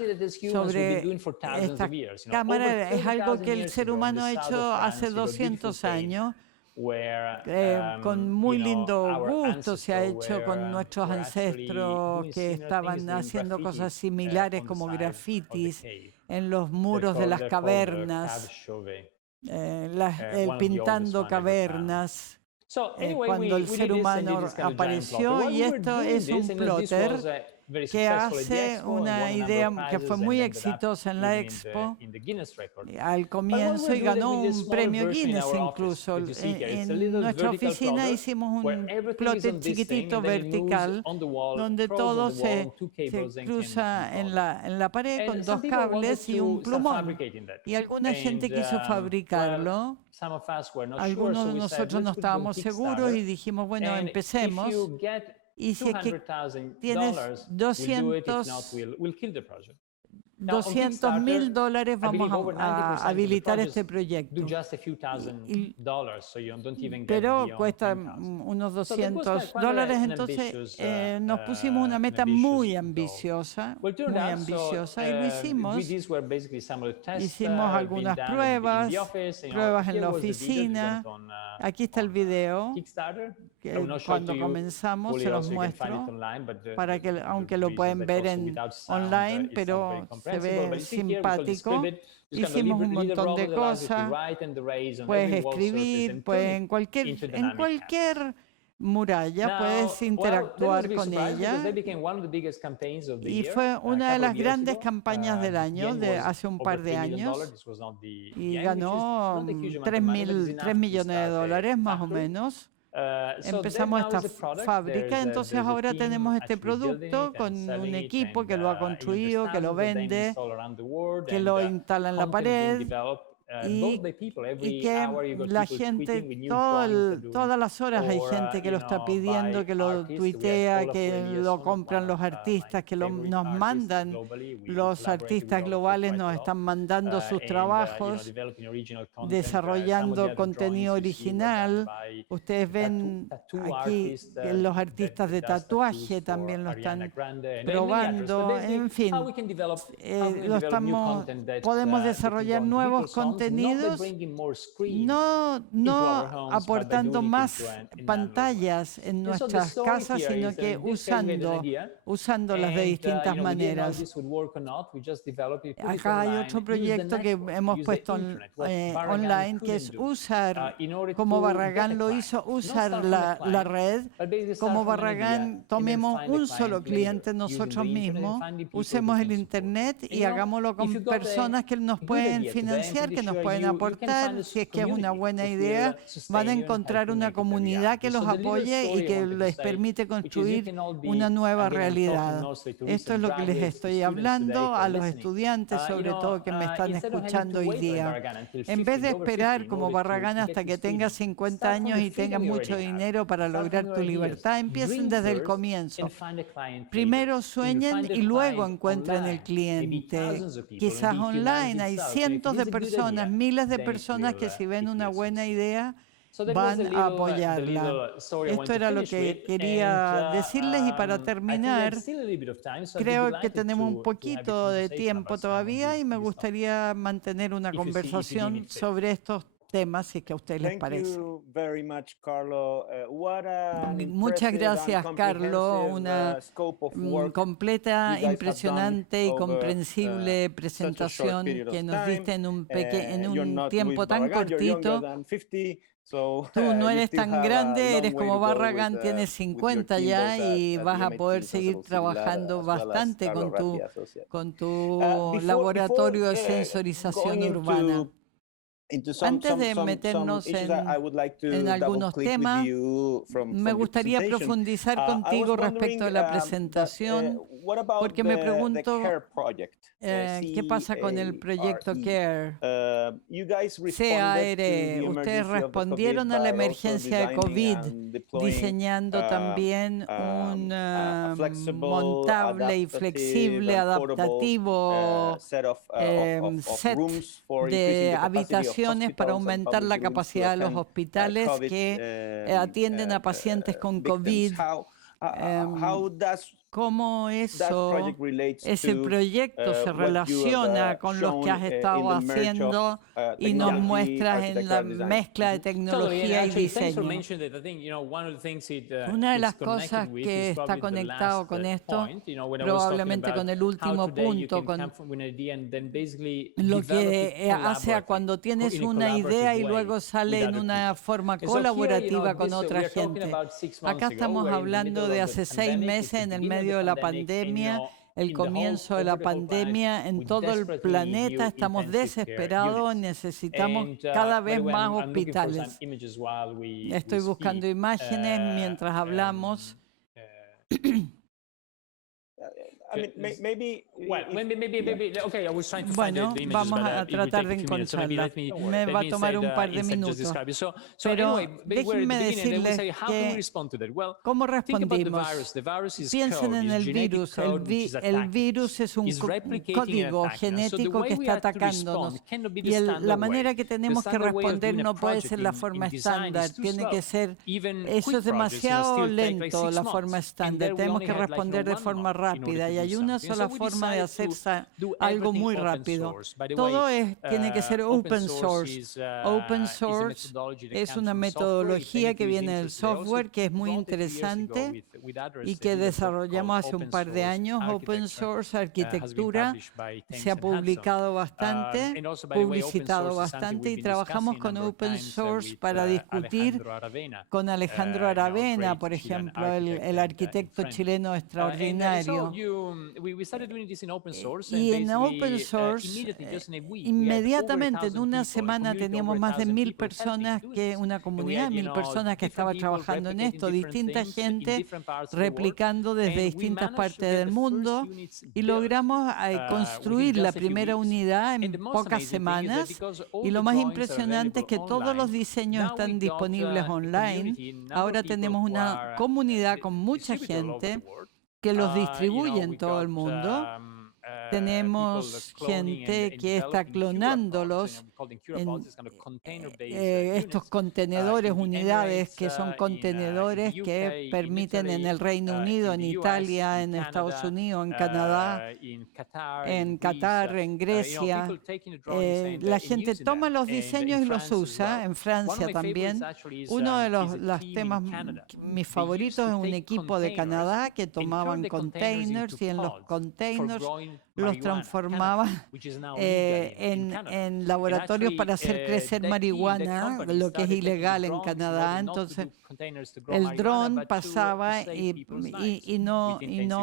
sobre esta cámara. Es algo que el ser humano ha hecho hace 200 años. Con muy lindo gusto se ha hecho con nuestros ancestros, que estaban haciendo cosas similares como grafitis en los muros de las cavernas, pintando cavernas. cuando el ser humano apareció, y esto es un plotter que hace una idea que fue muy exitosa en la Expo al comienzo y ganó un premio Guinness incluso. En nuestra oficina hicimos un plotter chiquitito vertical donde todo se cruza en la pared con dos cables y un plumón. Y alguna gente quiso fabricarlo. Algunos de nosotros no estábamos seguros y dijimos, bueno, empecemos. Y si es que tienes $200,000, vamos a habilitar este proyecto. Pero cuesta unos $200, entonces nos pusimos una meta muy ambiciosa y lo hicimos. Hicimos algunas pruebas en la oficina. Aquí está el video. Cuando comenzamos se los muestro para que, aunque lo pueden ver online, pero se ve simpático. Hicimos un montón de cosas. Puedes escribir, en cualquier muralla puedes interactuar con ella. Y fue una de las grandes campañas del año, de hace un par de años, y ganó $3 millones más o menos. Empezamos esta fábrica, entonces ahora tenemos este producto con un equipo que lo ha construido, que lo vende, que lo instala en la pared y que la gente, todas las horas hay gente que lo está pidiendo, que lo tuitea, que lo compran los artistas, que nos mandan, los artistas globales nos están mandando sus trabajos, desarrollando contenido original. Ustedes ven aquí que los artistas de tatuaje también lo están probando. En fin, podemos desarrollar nuevos contenidos, no aportando más pantallas en nuestras casas, sino que usándolas de distintas maneras. Acá hay otro proyecto que hemos puesto online, que es usar, como Barragán lo hizo, usar la red. Como Barragán, tomemos un solo cliente nosotros mismos, usemos el Internet y hagámoslo con personas que nos pueden financiar, que nos pueden aportar. Si es que es una buena idea, van a encontrar una comunidad que los apoye y que les permite construir una nueva realidad. Esto es lo que les estoy hablando a los estudiantes, sobre todo que me están escuchando hoy día. En vez de esperar como Barragán hasta que tengas 50 años y tengas mucho dinero para lograr tu libertad, empiecen desde el comienzo. Primero sueñen y luego encuentren el cliente. Quizás online hay cientos de personas, miles de personas que si ven una buena idea van a apoyarla. Esto era lo que quería decirles, y para terminar, creo que tenemos un poquito de tiempo todavía y me gustaría mantener una conversación sobre estos temas, si es que a ustedes les parece. Muchas gracias, Carlos. Una completa, impresionante y comprensible presentación que nos diste en un tiempo tan cortito. Tú no eres tan grande, eres como Barragán, tienes 50 ya y vas a poder seguir trabajando bastante con tu laboratorio de sensorización urbana. Antes de meternos en algunos temas, me gustaría profundizar contigo respecto a la presentación, porque me pregunto qué pasa con el proyecto CARE. Ustedes respondieron a la emergencia de COVID diseñando también un montable y flexible, adaptativo set de habitaciones para aumentar la capacidad de los hospitales que atienden a pacientes con COVID. cómo ese proyecto se relaciona con lo que has estado haciendo y nos muestras en la mezcla de tecnología y diseño. Una de las cosas que está conectado con esto, probablemente con el último punto, con lo que hace a cuando tienes una idea y luego sale en una forma colaborativa con otra gente. Acá estamos hablando de hace 6 meses en el medio de la pandemia, el comienzo de la pandemia en todo el planeta. Estamos desesperados, necesitamos cada vez más hospitales. Estoy buscando imágenes mientras hablamos. Bueno, vamos a tratar de encontrarla. Me va a tomar un par de minutos. Pero déjenme decirles que ¿cómo respondimos? Piensen en el virus. El virus es un código genético que está atacándonos. Y la manera que tenemos que responder no puede ser la forma estándar. Tiene que ser, eso es demasiado lento, la forma estándar. Tenemos que responder de forma rápida. Y hay una sola forma de hacer algo muy rápido. Todo tiene que ser open source. Open source es una metodología que viene del software que es muy interesante y que desarrollamos hace un par de años. Open source arquitectura se ha publicado bastante, publicitado bastante y trabajamos con open source para discutir con Alejandro Aravena, por ejemplo, el arquitecto chileno extraordinario. Y en open source, inmediatamente en una semana teníamos más de 1000 personas, una comunidad de 1000 personas que estaba trabajando en esto, distinta gente replicando desde distintas partes del mundo y logramos construir la primera unidad en pocas semanas. Y lo más impresionante es que todos los diseños están disponibles online. Ahora tenemos una comunidad con mucha gente que los distribuye en todo el mundo. Tenemos gente que está clonándolos en estos contenedores, unidades que son contenedores que permiten en el Reino Unido, en Italia, en Estados Unidos, en Canadá, en Qatar, en Grecia. La gente toma los diseños y los usa, en Francia también. Uno de los temas, mis favoritos, es un equipo de Canadá que tomaban containers y en los containers los transformaban en laboratorios para hacer crecer marihuana, lo que es ilegal en Canadá. Entonces, el dron pasaba y no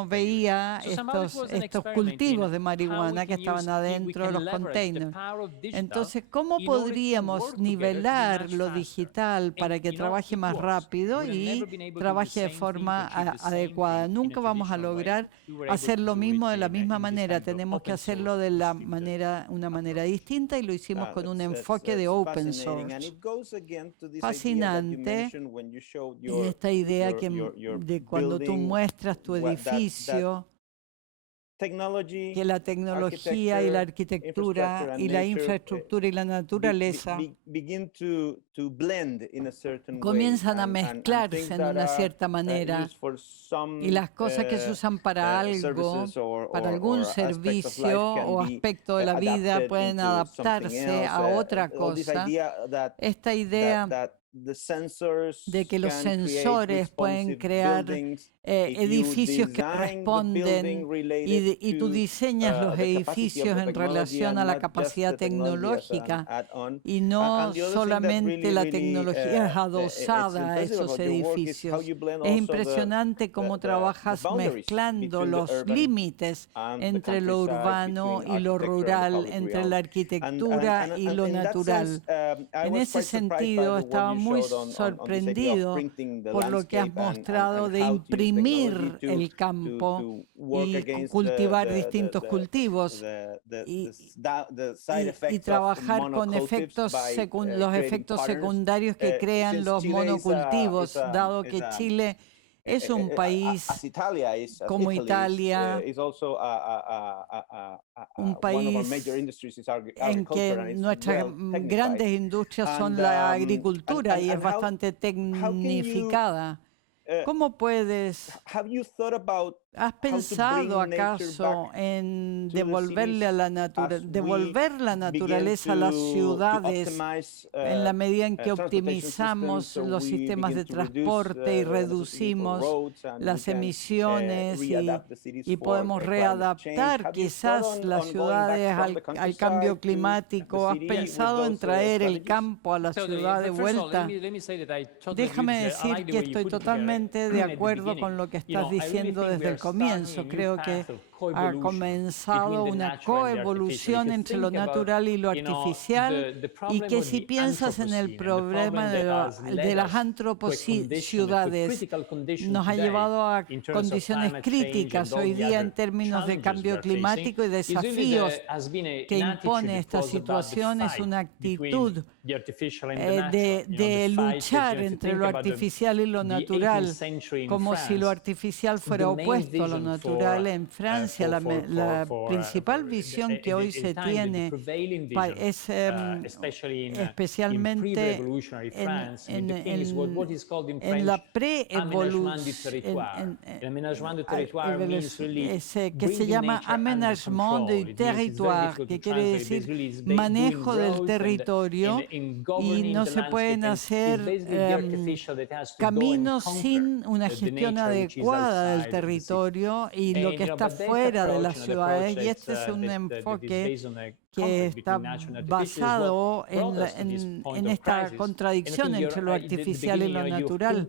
veía estos cultivos de marihuana que estaban adentro de los containers. Entonces, ¿cómo podríamos nivelar lo digital para que trabaje más rápido y trabaje de forma adecuada? Nunca vamos a lograr hacer lo mismo de la misma manera. Tenemos que hacerlo de una manera distinta y lo hicimos con un enfoque de open source. Fascinante. Y esta idea de cuando tú muestras tu edificio, que la tecnología y la arquitectura y la infraestructura y la naturaleza comienzan a mezclarse en una cierta manera y las cosas que se usan para algo, para algún servicio o aspecto de la vida pueden adaptarse a otra cosa. Esta idea de que los sensores pueden crear edificios que responden y tú diseñas los edificios en relación a la capacidad tecnológica y no solamente la tecnología es adosada a esos edificios. Es impresionante cómo trabajas mezclando los límites entre lo urbano y lo rural, entre la arquitectura y lo natural. En ese sentido, estaba muy sorprendido por lo que has mostrado de imprimir el campo y cultivar distintos cultivos y trabajar con los efectos secundarios que crean los monocultivos, dado que Chile es un país como Italia, un país en que nuestras grandes industrias son la agricultura y es bastante tecnificada. ¿Cómo puedes ¿Has pensado acaso en devolver la naturaleza a las ciudades en la medida en que optimizamos los sistemas de transporte y reducimos las emisiones y podemos readaptar quizás las ciudades al cambio climático? ¿Has pensado en traer el campo a la ciudad de vuelta? Déjame decir que estoy totalmente de acuerdo con lo que estás diciendo desde el comienzo. Creo que ha comenzado una coevolución entre lo natural y lo artificial, y que si piensas en el problema de las antropociudades, nos ha llevado a condiciones críticas hoy día en términos de cambio climático y desafíos que impone esta situación. Es una actitud de luchar entre lo artificial y lo natural, como si lo artificial fuera opuesto a lo natural. En Francia, la principal visión que hoy se tiene es especialmente en la pre-evolución, que se llama aménagement du territoire, que quiere decir manejo del territorio, y no se pueden hacer caminos sin una gestión adecuada del territorio y lo que está fuera de las ciudades, y este es un enfoque que está basado en esta contradicción entre lo artificial y lo natural.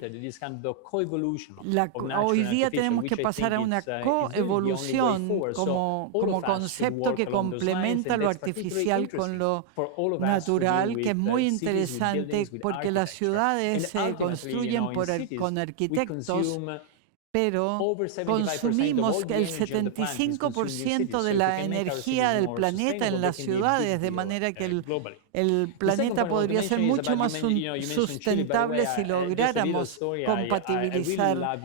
Hoy día tenemos que pasar a una coevolución como concepto que complementa lo artificial con lo natural, que es muy interesante porque las ciudades se construyen con arquitectos, pero consumimos el 75% de la energía del planeta en las ciudades, de manera que el planeta podría ser mucho más sustentable si lográramos compatibilizar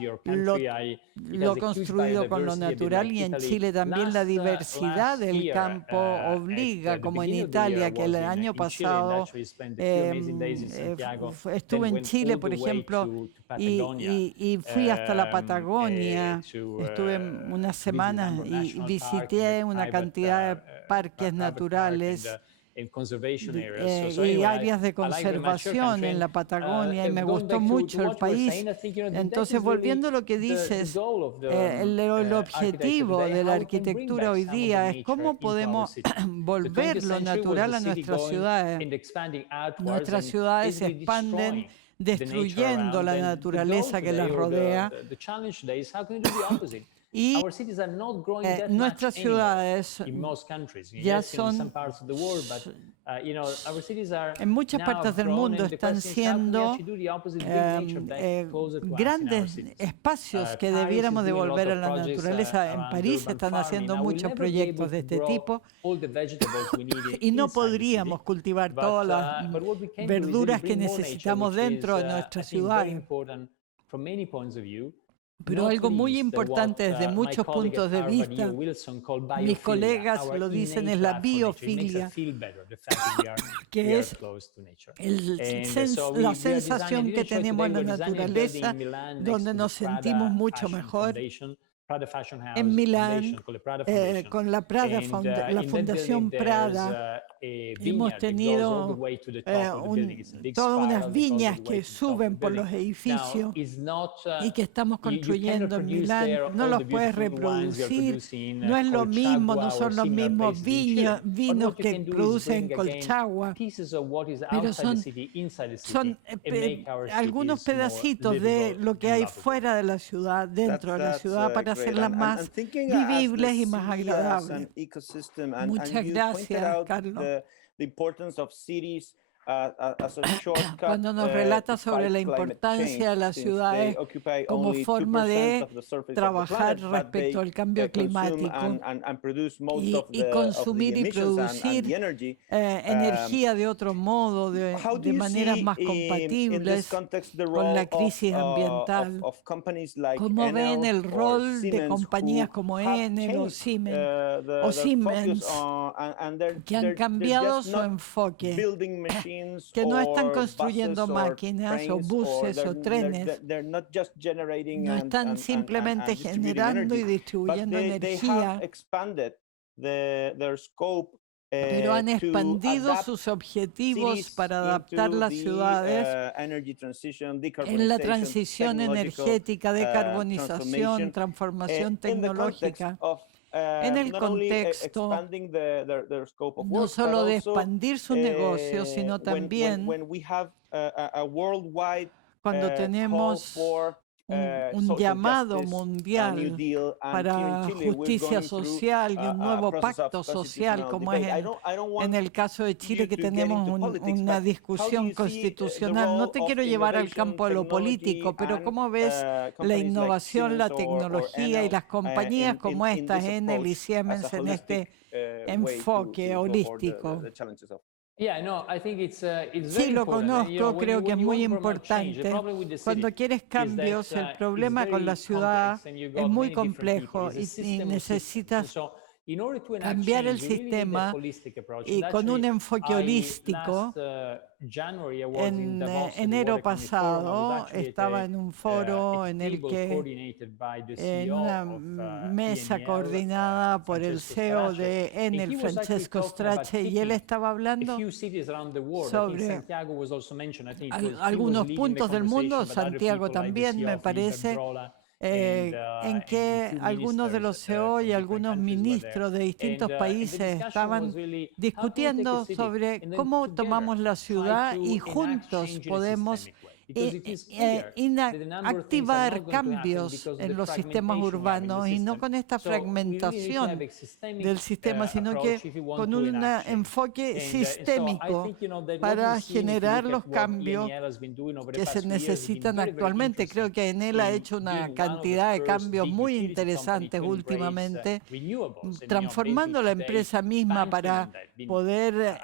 lo construido con lo natural. Y en Chile también la diversidad del campo obliga, como en Italia, que el año pasado estuve en Chile, por ejemplo, y fui hasta la Patagonia. Estuve unas semanas y visité una cantidad de parques naturales y áreas de conservación en la Patagonia, y me gustó mucho el país. Entonces, volviendo a lo que dices, el objetivo de la arquitectura hoy día es cómo podemos volver lo natural a nuestras ciudades. Nuestras ciudades se expanden destruyendo la naturaleza que las rodea. Y nuestras ciudades ya son, en muchas partes del mundo, están siendo grandes espacios que debiéramos devolver a la naturaleza. En París se están haciendo muchos proyectos de este tipo y no podríamos cultivar todas las verduras que necesitamos dentro de nuestra ciudad. Pero algo muy importante desde muchos puntos de vista, mis colegas lo dicen, es la biofilia, que es la sensación que tenemos en la naturaleza, donde nos sentimos mucho mejor. En Milán, con la Fundación Prada, hemos tenido todas unas viñas que suben por los edificios y que estamos construyendo en Milán. No los puedes reproducir, no es lo mismo, no son los mismos vinos que producen en Colchagua, pero son algunos pedacitos de lo que hay fuera de la ciudad, dentro de la ciudad, para hacerlas más vivibles y más agradables. Muchas gracias, Carlos. Cuando nos relata sobre la importancia de las ciudades como forma de trabajar respecto al cambio climático y consumir y producir energía de otro modo, de maneras más compatibles con la crisis ambiental. ¿Cómo ven el rol de compañías como Enel o Siemens, que han cambiado su enfoque que no están construyendo máquinas o buses o trenes, no están simplemente generando y distribuyendo energía, pero han expandido sus objetivos para adaptar las ciudades en la transición energética, decarbonización, transformación tecnológica, en el contexto no solo de expandir sus negocios, sino también cuando tenemos un llamado mundial para justicia social y un nuevo pacto social, como es en el caso de Chile, que tenemos una discusión constitucional. No te quiero llevar al campo de lo político, pero ¿cómo ves la innovación, la tecnología y las compañías como estas, Enel y Siemens, en este enfoque holístico? Sí, lo conozco, creo que es muy importante. Cuando quieres cambios, el problema con la ciudad es muy complejo y necesitas cambiar el sistema y con un enfoque holístico. En enero pasado estaba en un foro en el que, en una mesa coordinada por el CEO de Enel, Francesco Strachey, y él estaba hablando sobre algunos puntos del mundo, Santiago también, me parece, en que algunos de los CEO y algunos ministros de distintos países estaban discutiendo sobre cómo tomamos la ciudad y juntos podemos activar cambios en los sistemas urbanos, y no con esta fragmentación del sistema, sino que con un enfoque sistémico para generar los cambios que se necesitan actualmente. Creo que Enel ha hecho una cantidad de cambios muy interesantes últimamente, transformando la empresa misma para poder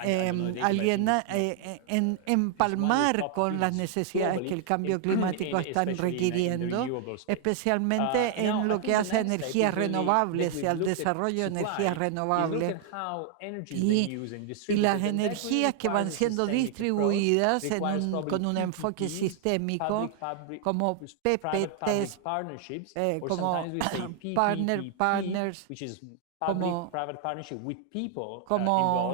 empalmar con las necesidades que el cambio climático están requiriendo, especialmente en lo que hace a energías renovables y al desarrollo de energías renovables. Y las energías que van siendo distribuidas con un enfoque sistémico, como PPPs, como partners, como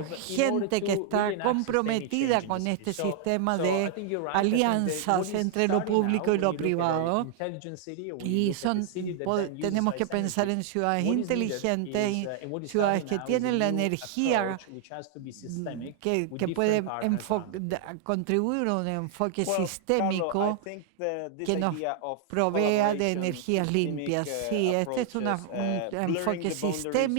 gente que está comprometida con este sistema de alianzas entre lo público y lo privado. Y tenemos que pensar en ciudades inteligentes y ciudades que tienen la energía que puede contribuir a un enfoque sistémico que nos provea de energías limpias. Sí, este es un enfoque sistémico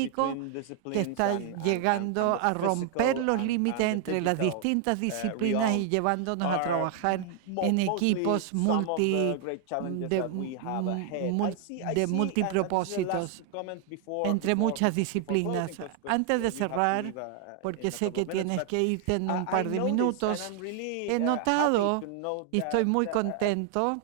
que está llegando a romper los límites entre las distintas disciplinas y llevándonos a trabajar en equipos de multipropósitos entre muchas disciplinas. Antes de cerrar, porque sé que tienes que irte en un par de minutos, he notado, y estoy muy contento,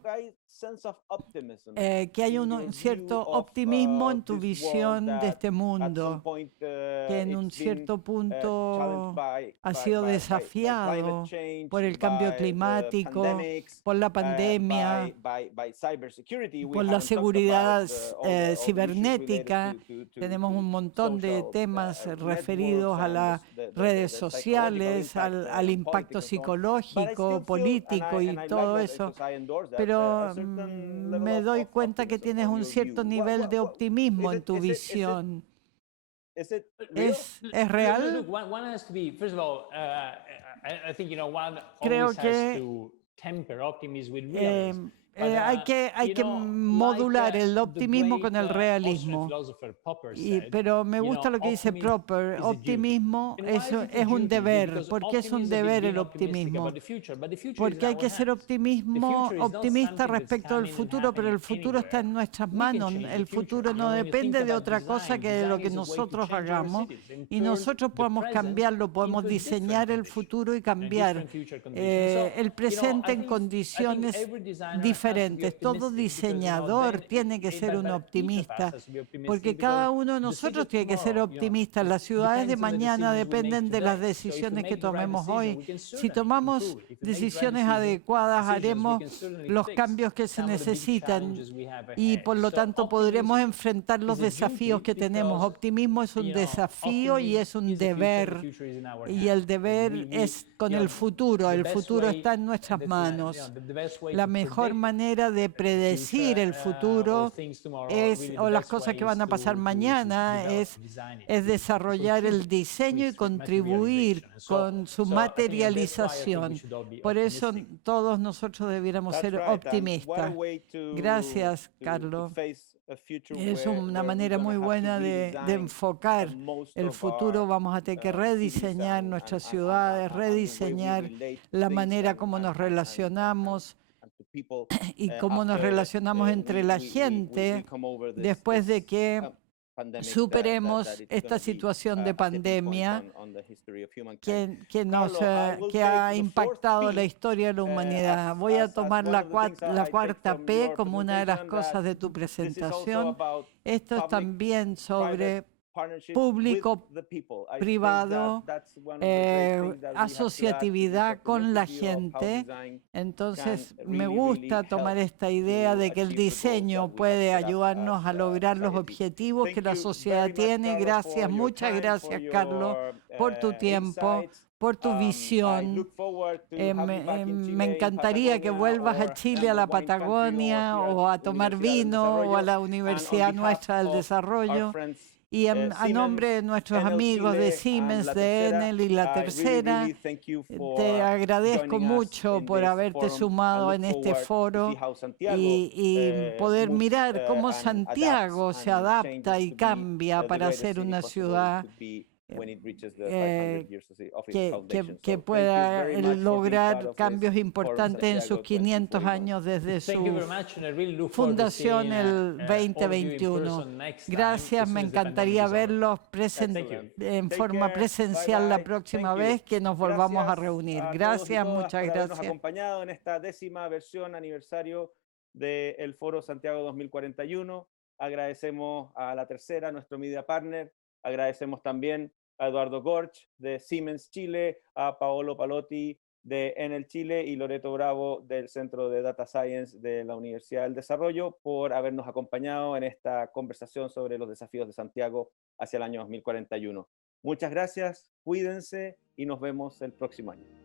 que hay un cierto optimismo en tu visión de este mundo, que en un cierto punto ha sido desafiado por el cambio climático, por la pandemia, por la seguridad cibernética. Tenemos un montón de temas referidos a las redes sociales, al impacto psicológico, político y todo eso, pero me doy cuenta que tienes un cierto nivel de optimismo en tu visión. ¿Es real? Creo que hay que modular el optimismo con el realismo. Pero me gusta lo que dice Popper. Optimismo es un deber. ¿Por qué es un deber el optimismo? Porque hay que ser optimista respecto al futuro, pero el futuro está en nuestras manos. El futuro no depende de otra cosa que de lo que nosotros hagamos, y nosotros podemos cambiarlo, podemos diseñar el futuro y cambiar el presente en condiciones diferentes diferentes. Todo diseñador tiene que ser un optimista, porque cada uno de nosotros tiene que ser optimista. Las ciudades de mañana dependen de las decisiones que tomemos hoy. Si tomamos decisiones adecuadas, haremos los cambios que se necesitan y por lo tanto podremos enfrentar los desafíos que tenemos. Optimismo es un desafío y es un deber, y el deber es con el futuro está en nuestras manos. La mejor manera de predecir el futuro o las cosas que van a pasar mañana es desarrollar el diseño y contribuir con su materialización. Por eso todos nosotros debiéramos ser optimistas. Gracias, Carlos. Es una manera muy buena de enfocar el futuro. Vamos a tener que rediseñar nuestras ciudades, rediseñar la manera como nos relacionamos y cómo nos relacionamos entre la gente después de que superemos esta situación de pandemia que ha impactado la historia de la humanidad. Voy a tomar la cuarta P como una de las cosas de tu presentación. Esto es también sobre público-privado, asociatividad con la gente. Entonces, me gusta tomar esta idea de que el diseño puede ayudarnos a lograr los objetivos que la sociedad tiene. Gracias, muchas gracias, Carlos, por tu tiempo, por tu visión. Me encantaría que vuelvas a Chile, a la Patagonia, o a tomar vino, o a la Universidad nuestra del Desarrollo. Y a nombre de nuestros amigos de Siemens, de Enel y La Tercera, te agradezco mucho por haberte sumado en este foro y poder mirar cómo Santiago se adapta y cambia para ser una ciudad que pueda lograr cambios importantes en sus 500 años desde su fundación el 2021. Gracias, me encantaría verlos en forma presencial la próxima vez que nos volvamos a reunir. Gracias, muchas gracias. Por habernos acompañado en esta 10ª versión aniversario del Foro Santiago 2041. Agradecemos a La Tercera, nuestro media partner. Agradecemos también a Eduardo Gorch de Siemens Chile, a Paolo Palotti de Enel Chile y Loreto Bravo del Centro de Data Science de la Universidad del Desarrollo por habernos acompañado en esta conversación sobre los desafíos de Santiago hacia el año 2041. Muchas gracias, cuídense y nos vemos el próximo año.